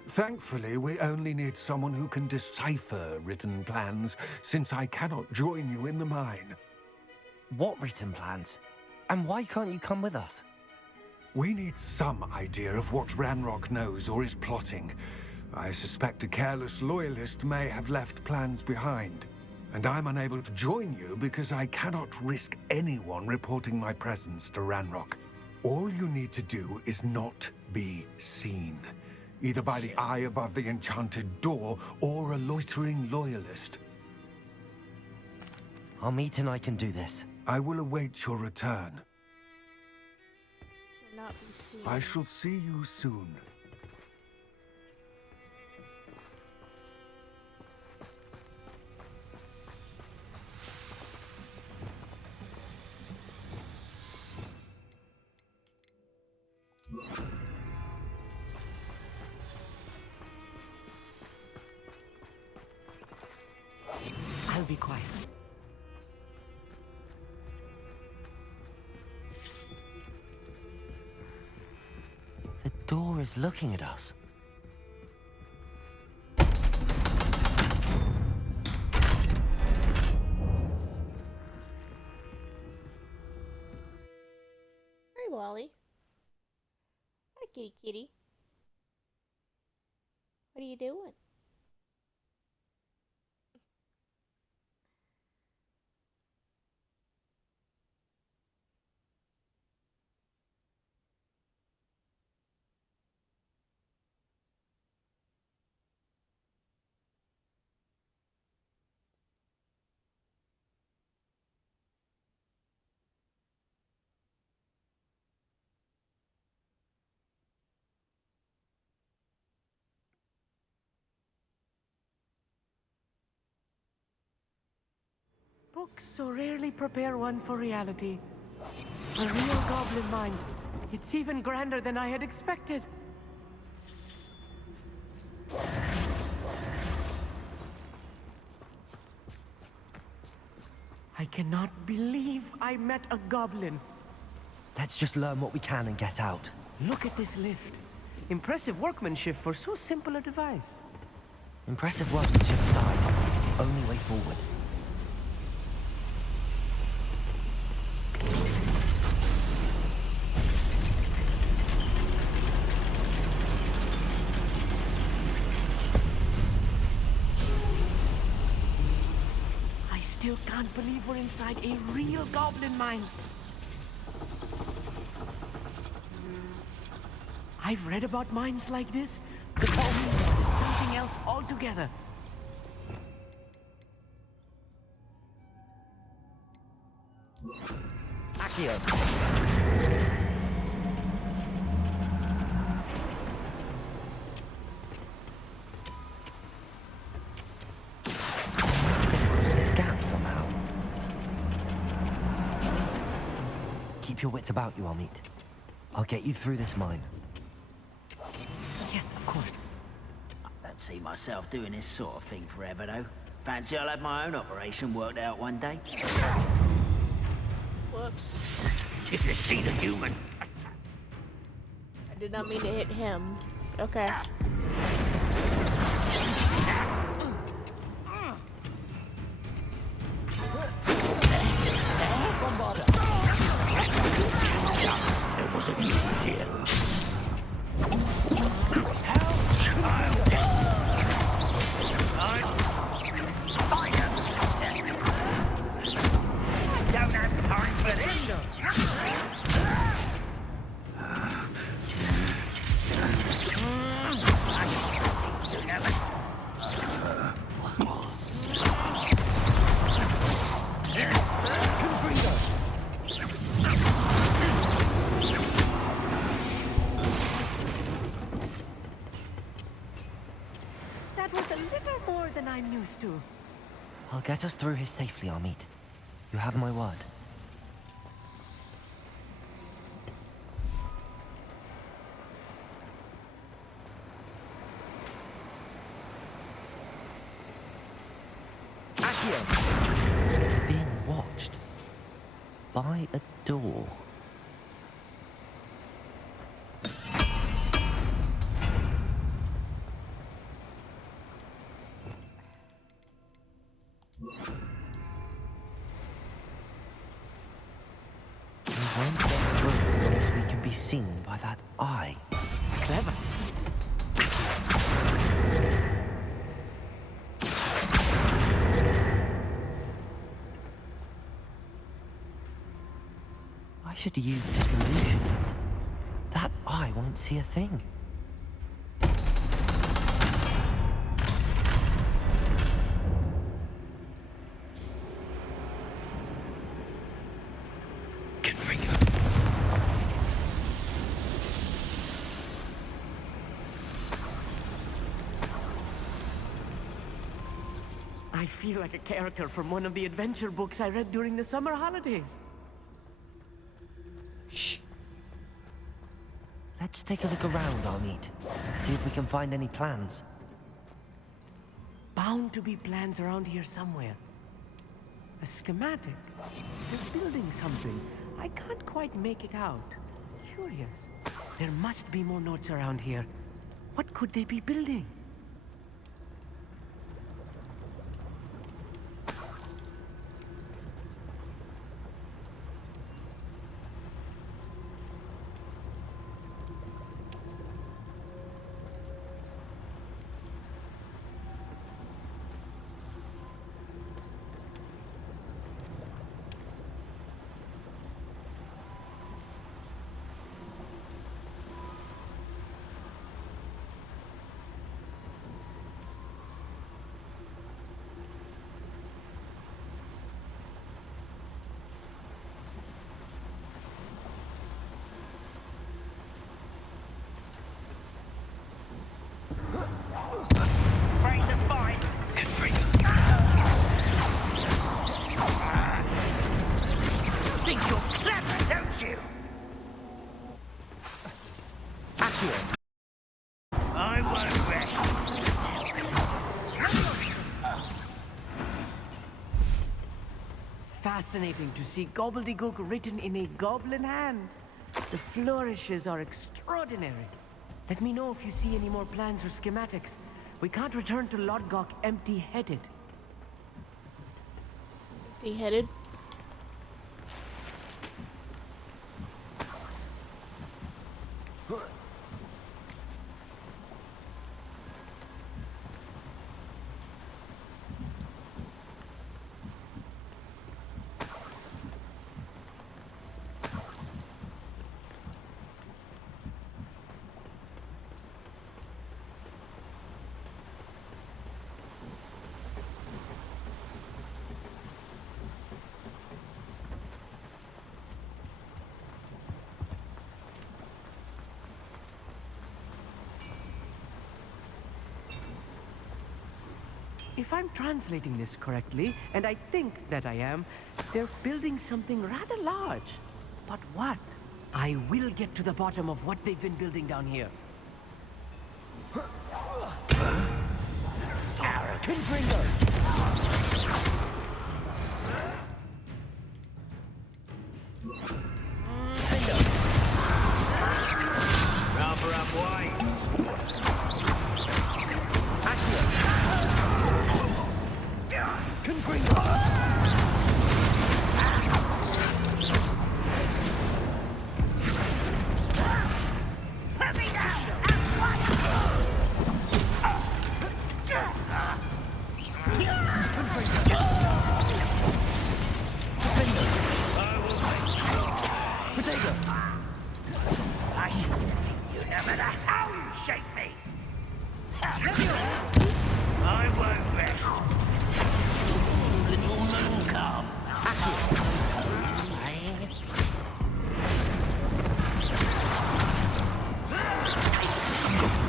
Thankfully, we only need someone who can decipher written plans, since I cannot join you in the mine. What written plans? And why can't you come with us? We need some idea of what Ranrock knows or is plotting. I suspect a careless loyalist may have left plans behind. And I'm unable to join you because I cannot risk anyone reporting my presence to Ranrock. All you need to do is not be seen, either by the eye above the enchanted door or a loitering loyalist. Amit and I can do this. I will await your return. Cannot be seen. I shall see you soon. I'll be quiet. The door is looking at us. Hey, Wally. Hi, kitty kitty. What are you doing? Books so rarely prepare one for reality. A real goblin mind. It's even grander than I had expected. I cannot believe I met a goblin. Let's just learn what we can and get out. Look at this lift. Impressive workmanship for so simple a device. Impressive workmanship aside, it's the only way forward. I still can't believe we're inside a real goblin mine. I've read about mines like this, but this is something else altogether. Accio! Get across this gap somehow. Keep your wits about you, Amit. I'll get you through this mine. Yes, of course. I don't see myself doing this sort of thing forever, though. Fancy I'll have my own operation worked out one day. Whoops. If you see the human. I did not mean to hit him. Okay. There was a human here. Don't have time for this. That was a little more than I'm used to. I'll get us through here safely, Amit. You have my word. Accio! We're being watched. By a door. We won't get through as long as we can be seen by that eye. Clever. I should use disillusionment. That eye won't see a thing. I feel like a character from one of the adventure books I read during the summer holidays. Shh. Let's take a look around, Amit. See if we can find any plans. Bound to be plans around here somewhere. A schematic. They're building something. I can't quite make it out. Curious. There must be more notes around here. What could they be building? fascinating to see gobbledygook written in a goblin hand. The flourishes are extraordinary. Let me know if you see any more plans or schematics. We can't return to Lodgok empty-headed. Empty-headed? If I'm translating this correctly, and I think that I am, they're building something rather large. But what? I will get to the bottom of what they've been building down here. Rather up wide. You no matter how you shake me. I won't rest. Little moon calf.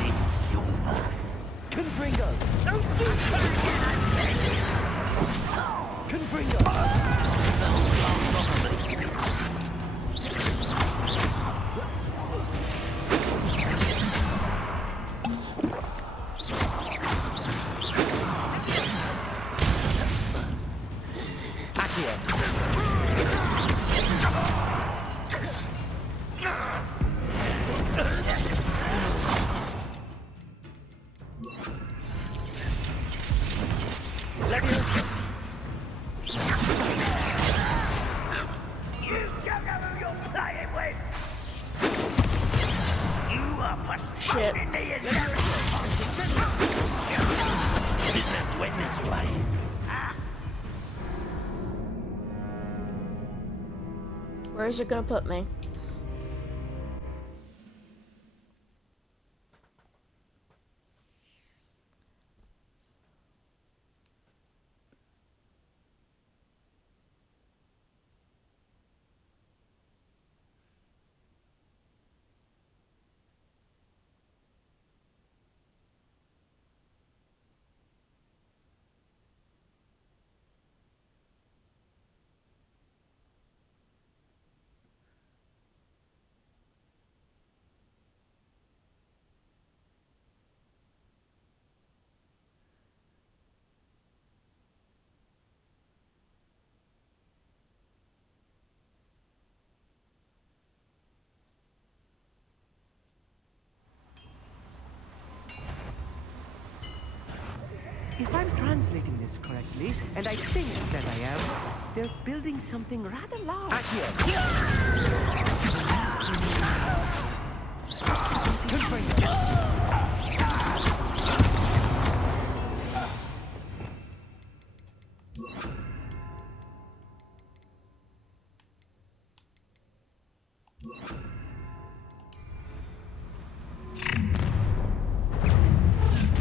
It's silver. Confringo! Don't do that! Confringo! Shit. Didn't have to end this way. Where is it gonna put me? If I'm translating this correctly, and I think that I am, they're building something rather large.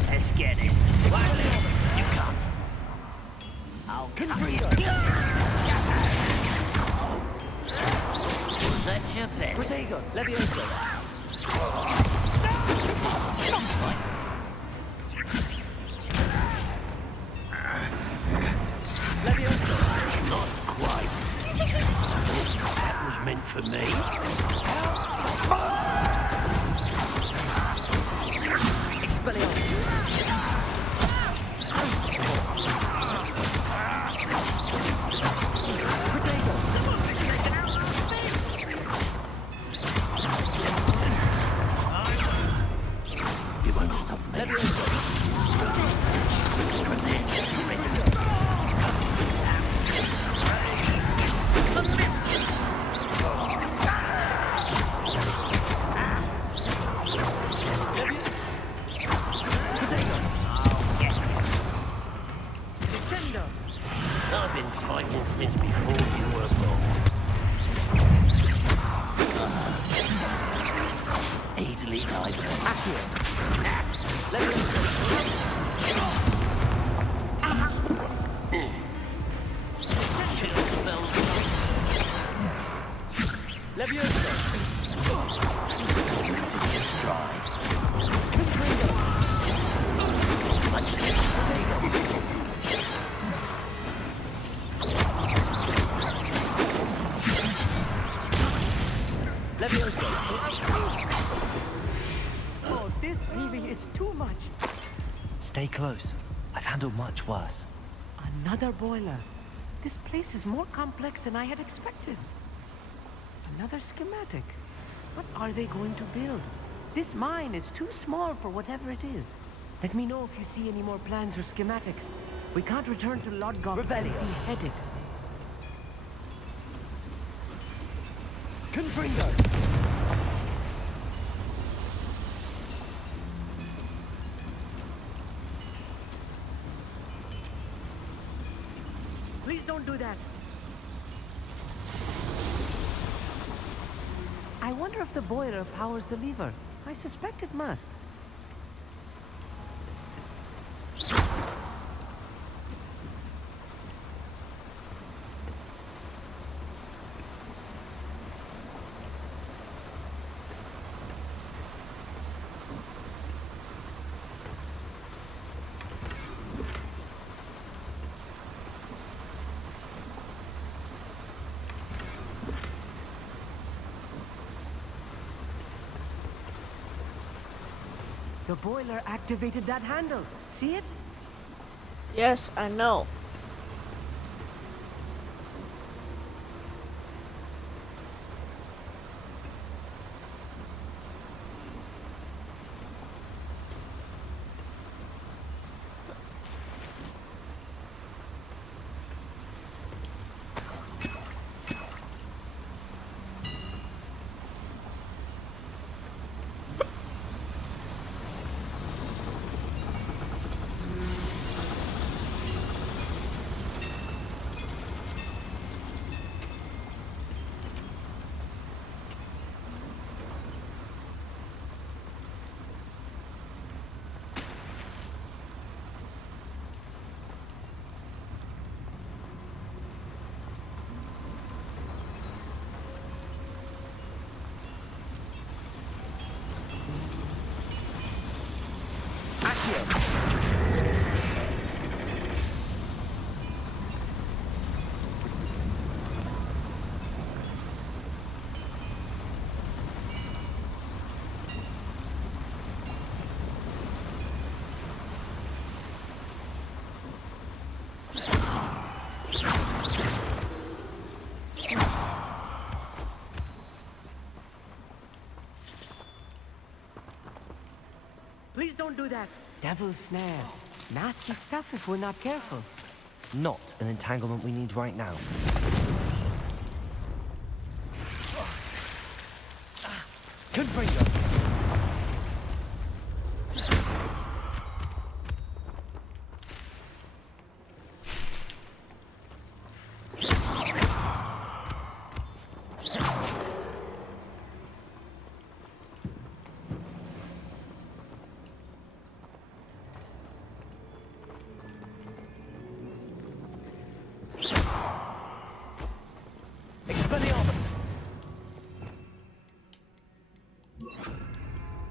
Let's get this. You come. I'll cut you. Was that your best? Protego, Levioso. Levioso. Not quite. That was meant for me. Expelliarmus. been fighting since before you were born. Easily guided. Accurate. Leviosa! Stride. Leviosa! Oh, this really is too much. Stay close. I've handled much worse. Another boiler. This place is more complex than I had expected. Another schematic. What are they going to build? This mine is too small for whatever it is. Let me know if you see any more plans or schematics. We can't return to Lodgok empty-headed. Confringo! Please don't do that. I wonder if the boiler powers the lever. I suspect it must. The boiler activated that handle. See it? Yes, I know. Please don't do that. Devil's snare. Nasty stuff if we're not careful. Not an entanglement we need right now. Confringo!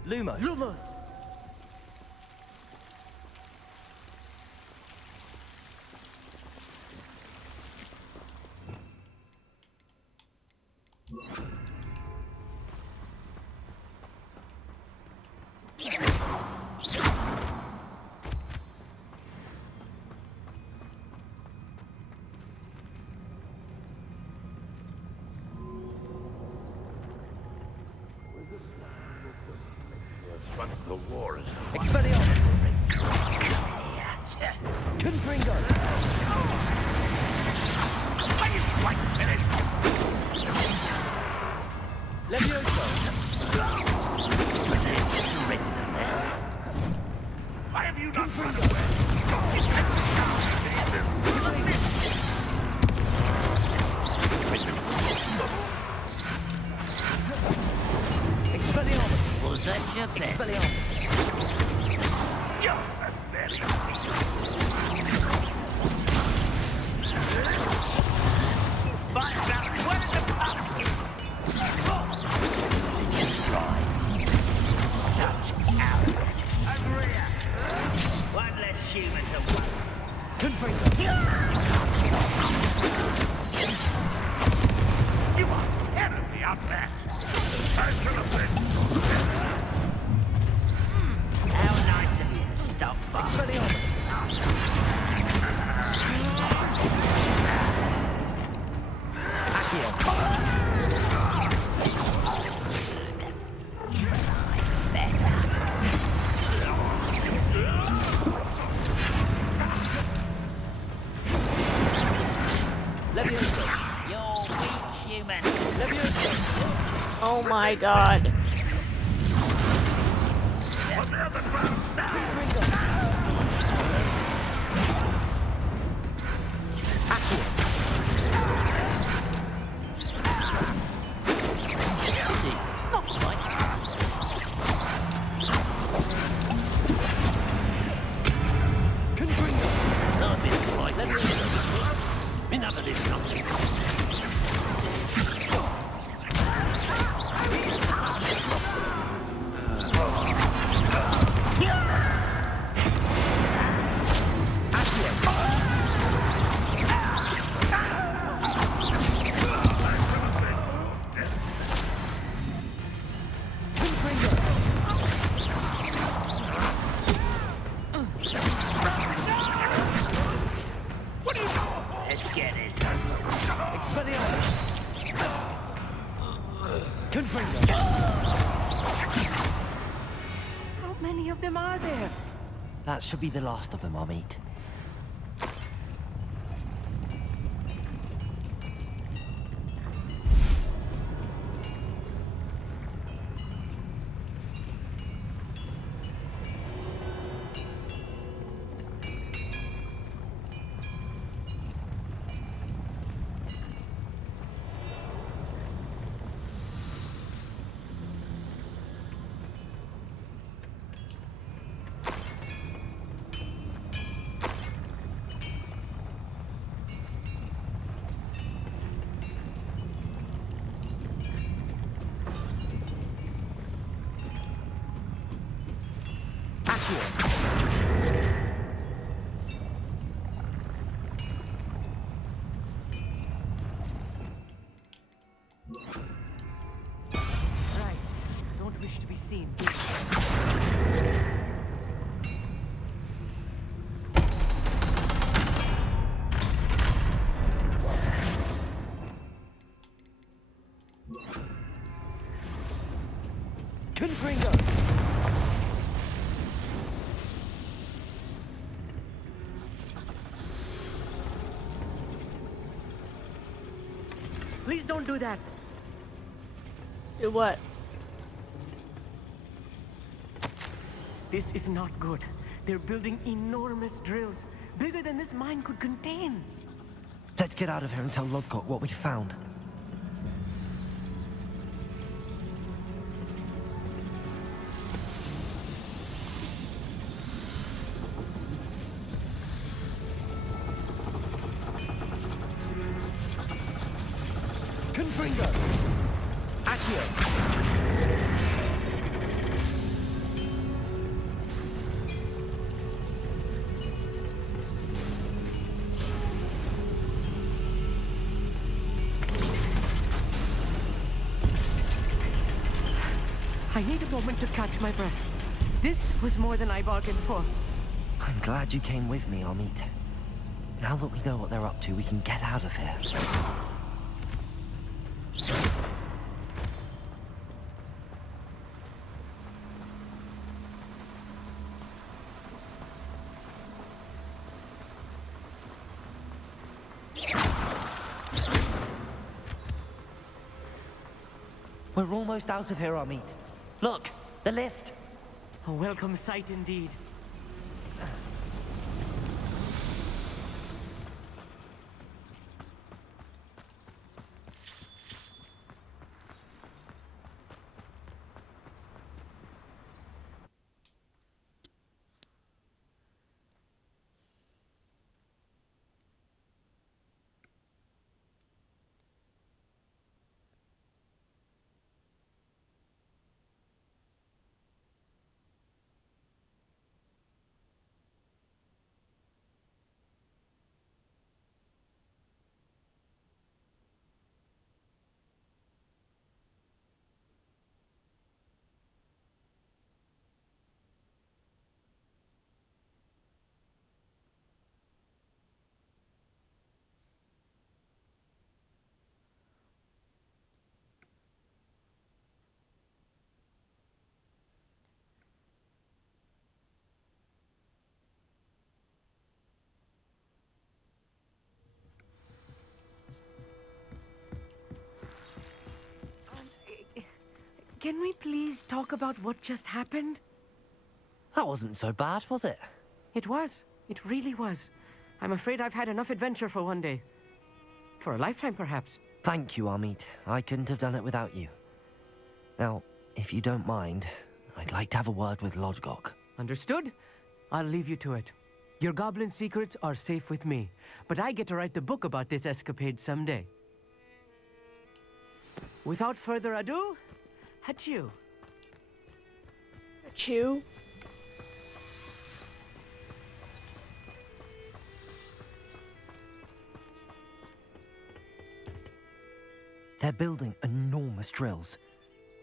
Lumos. Lumos! Once the war is over. Expelliarmus! Confringo! Are you quite finished? Leviosa! Surrender now. Why have you not run away? You are terribly outmatched. Time for the best. How nice of you to stop by. Better. You're weak, human. Oh my god. Enough of this nonsense. Let's get this over. How many of them are there? That should be the last of them, Amit. Right. Don't wish to be seen. Please don't do that. Do what? This is not good. They're building enormous drills, bigger than this mine could contain. Let's get out of here and tell Lodgok what we found. I need a moment to catch my breath. This was more than I bargained for. I'm glad you came with me, Amit. Now that we know what they're up to, we can get out of here. We're almost out of here, Amit. Look, the lift. A welcome sight indeed. Can we please talk about what just happened? That wasn't so bad, was it? It was. It really was. I'm afraid I've had enough adventure for one day. For a lifetime, perhaps. Thank you, Amit. I couldn't have done it without you. Now, if you don't mind, I'd like to have a word with Lodgok. Understood? I'll leave you to it. Your goblin secrets are safe with me, but I get to write the book about this escapade someday. Without further ado, adieu. Achoo. They're building enormous drills.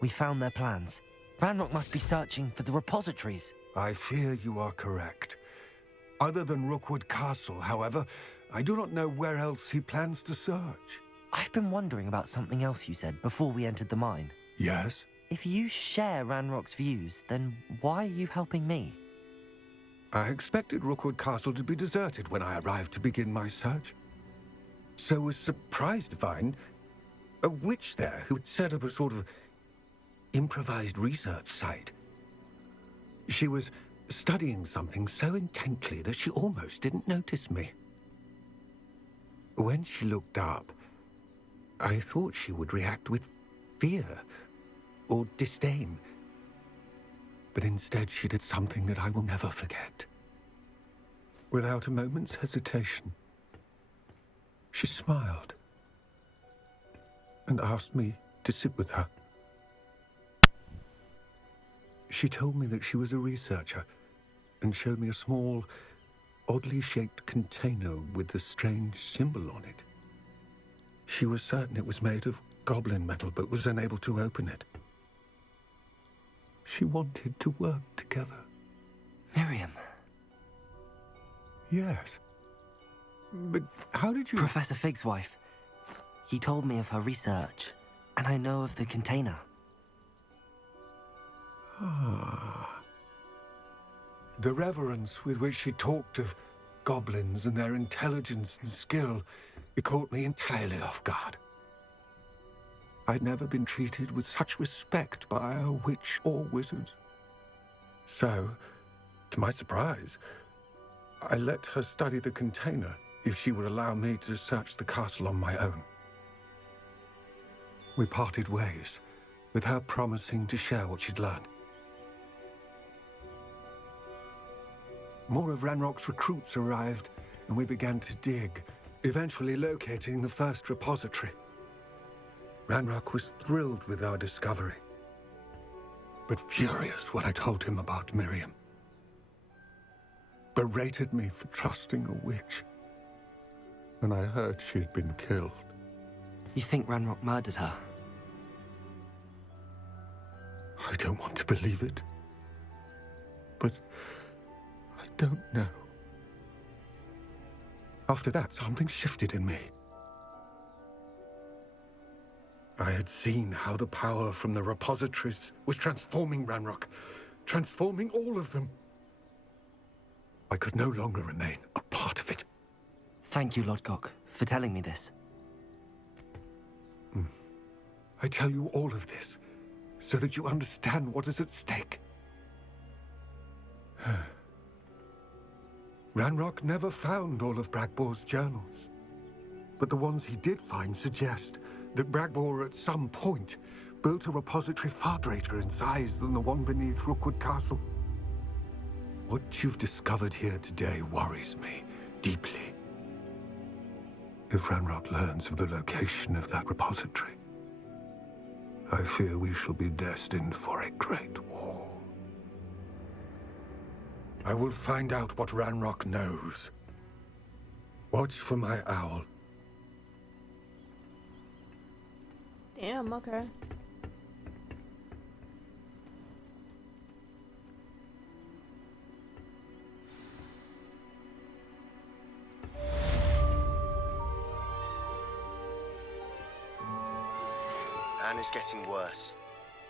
We found their plans. Ranrock must be searching for the repositories. I fear you are correct. Other than Rookwood Castle, however, I do not know where else he plans to search. I've been wondering about something else you said before we entered the mine. Yes? If you share Ranrock's views, then why are you helping me? I expected Rookwood Castle to be deserted when I arrived to begin my search. So was surprised to find a witch there who had set up a sort of improvised research site. She was studying something so intently that she almost didn't notice me. When she looked up, I thought she would react with fear or disdain. But instead she did something that I will never forget. Without a moment's hesitation, she smiled and asked me to sit with her. She told me that she was a researcher and showed me a small, oddly shaped container with a strange symbol on it. She was certain it was made of goblin metal, but was unable to open it. She wanted to work together. Miriam. Yes. But how did you... Professor Fig's wife. He told me of her research, and I know of the container. Ah. The reverence with which she talked of goblins and their intelligence and skill, it caught me entirely off guard. I'd never been treated with such respect by a witch or wizard. So, to my surprise, I let her study the container if she would allow me to search the castle on my own. We parted ways, with her promising to share what she'd learned. More of Ranrock's recruits arrived, and we began to dig, eventually locating the first repository. Ranrock was thrilled with our discovery, but furious when I told him about Miriam. Berated me for trusting a witch, and I heard she had been killed. You think Ranrock murdered her? I don't want to believe it, but I don't know. After that, something shifted in me. I had seen how the power from the repositories was transforming Ranrock, transforming all of them. I could no longer remain a part of it. Thank you, Lodgok, for telling me this. I tell you all of this so that you understand what is at stake. Ranrock never found all of Bragbor's journals, but the ones he did find suggest that Bragbor at some point built a repository far greater in size than the one beneath Rookwood Castle. What you've discovered here today worries me deeply. If Ranrock learns of the location of that repository, I fear we shall be destined for a great war. I will find out what Ranrock knows. Watch for my owl. Damn, okay. Anne is getting worse.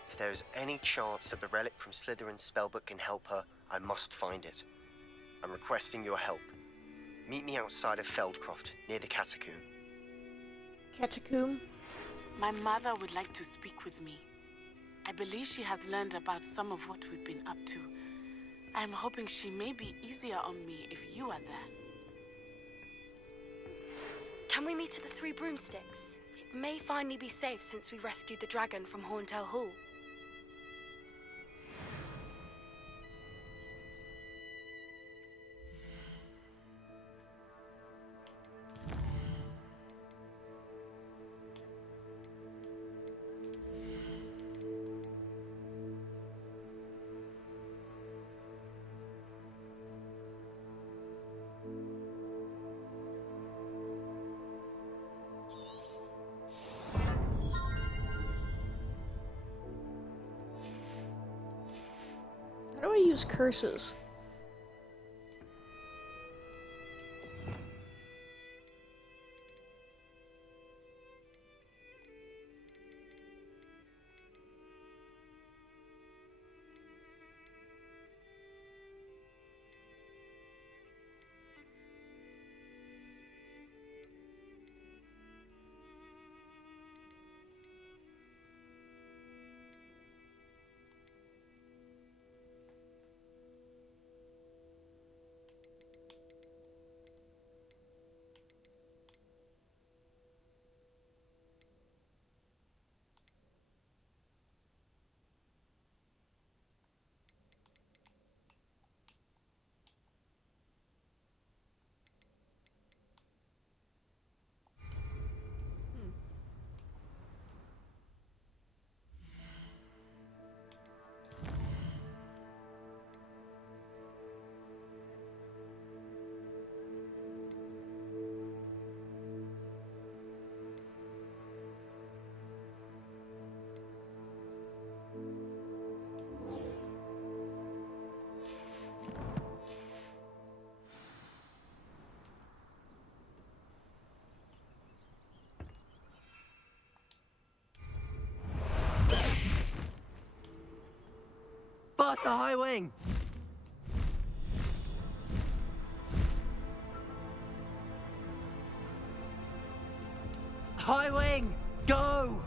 If there is any chance that the relic from Slytherin's spellbook can help her, I must find it. I'm requesting your help. Meet me outside of Feldcroft, near the catacomb. Catacomb? My mother would like to speak with me. I believe she has learned about some of what we've been up to. I'm hoping she may be easier on me if you are there. Can we meet at the Three Broomsticks? It may finally be safe since we rescued the dragon from Horntail Hall. How do I use curses? Faster, High Wing! High Wing, go!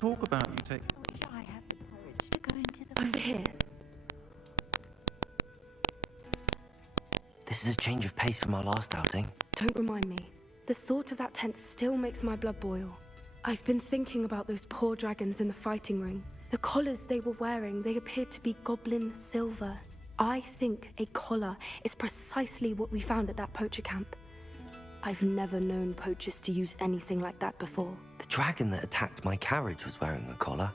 talk about you take... I wish I had the courage to go into the... Over here. This is a change of pace from our last outing. Don't remind me. The thought of that tent still makes my blood boil. I've been thinking about those poor dragons in the fighting ring. The collars they were wearing, they appeared to be goblin silver. I think a collar is precisely what we found at that poacher camp. I've never known poachers to use anything like that before. The dragon that attacked my carriage was wearing a collar,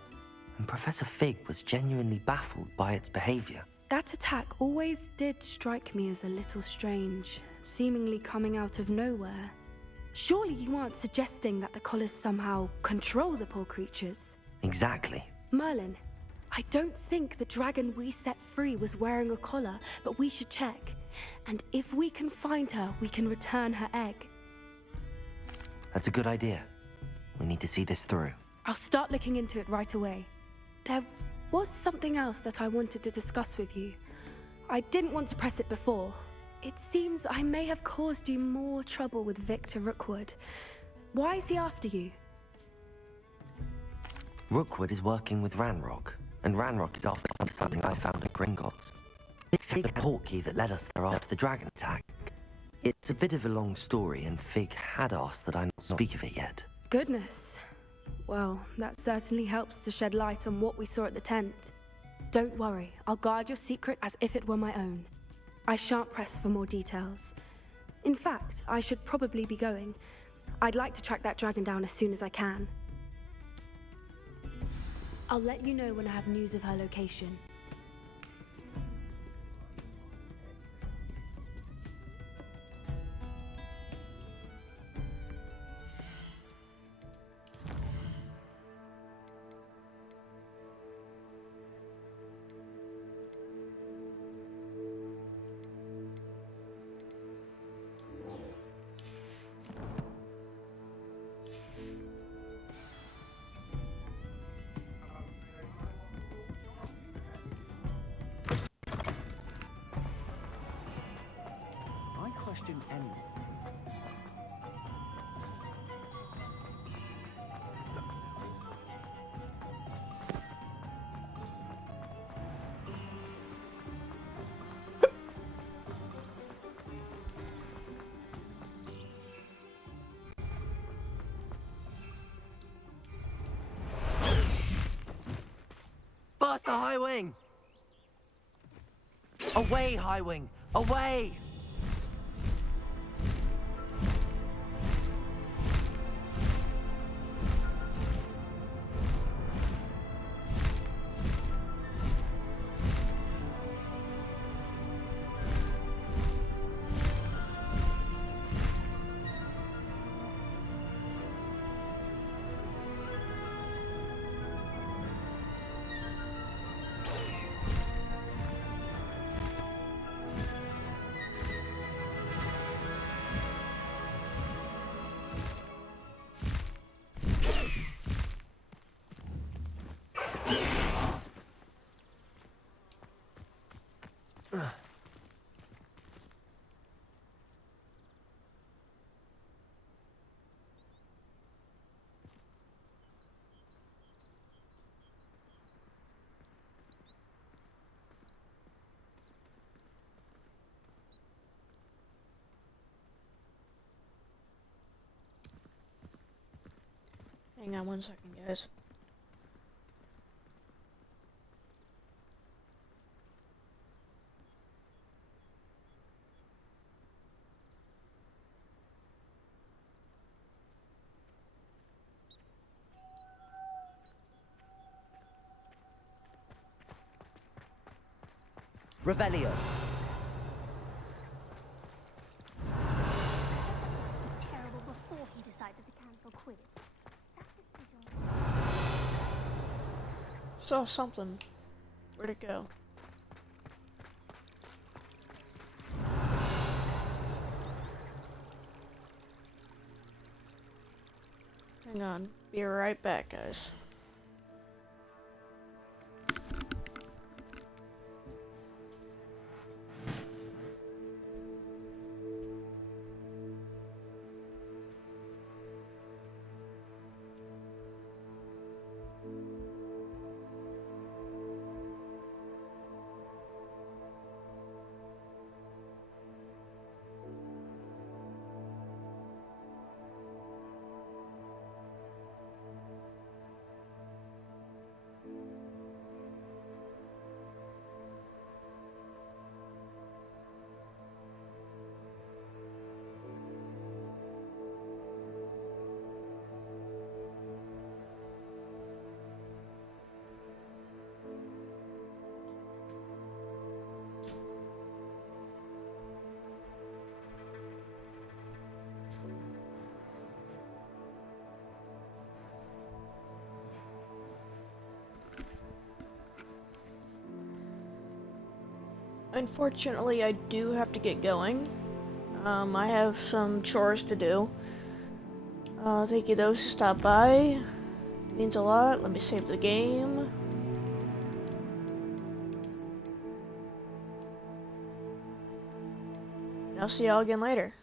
and Professor Fig was genuinely baffled by its behavior. That attack always did strike me as a little strange, seemingly coming out of nowhere. Surely you aren't suggesting that the collars somehow control the poor creatures? Exactly. Merlin, I don't think the dragon we set free was wearing a collar, but we should check. And if we can find her, we can return her egg. That's a good idea. We need to see this through. I'll start looking into it right away. There was something else that I wanted to discuss with you. I didn't want to press it before. It seems I may have caused you more trouble with Victor Rookwood. Why is he after you? Rookwood is working with Ranrock, and Ranrock is after something I found at Gringotts. Fig had a portkey that led us there after the dragon attack. It's a bit of a long story, and Fig had asked that I not speak of it yet. Goodness. Well, that certainly helps to shed light on what we saw at the tent. Don't worry, I'll guard your secret as if it were my own. I shan't press for more details. In fact, I should probably be going. I'd like to track that dragon down as soon as I can. I'll let you know when I have news of her location. Question anyway. Faster, High Wing! Away, High Wing! Away! Hang on one second, guys. Revelio. Terrible before he decided to cancel Quidditch. Saw something. Where'd it go? Hang on. Be right back, guys. Unfortunately, I do have to get going. I have some chores to do. Thank you those who stopped by. It means a lot. Let me save the game. And I'll see y'all again later.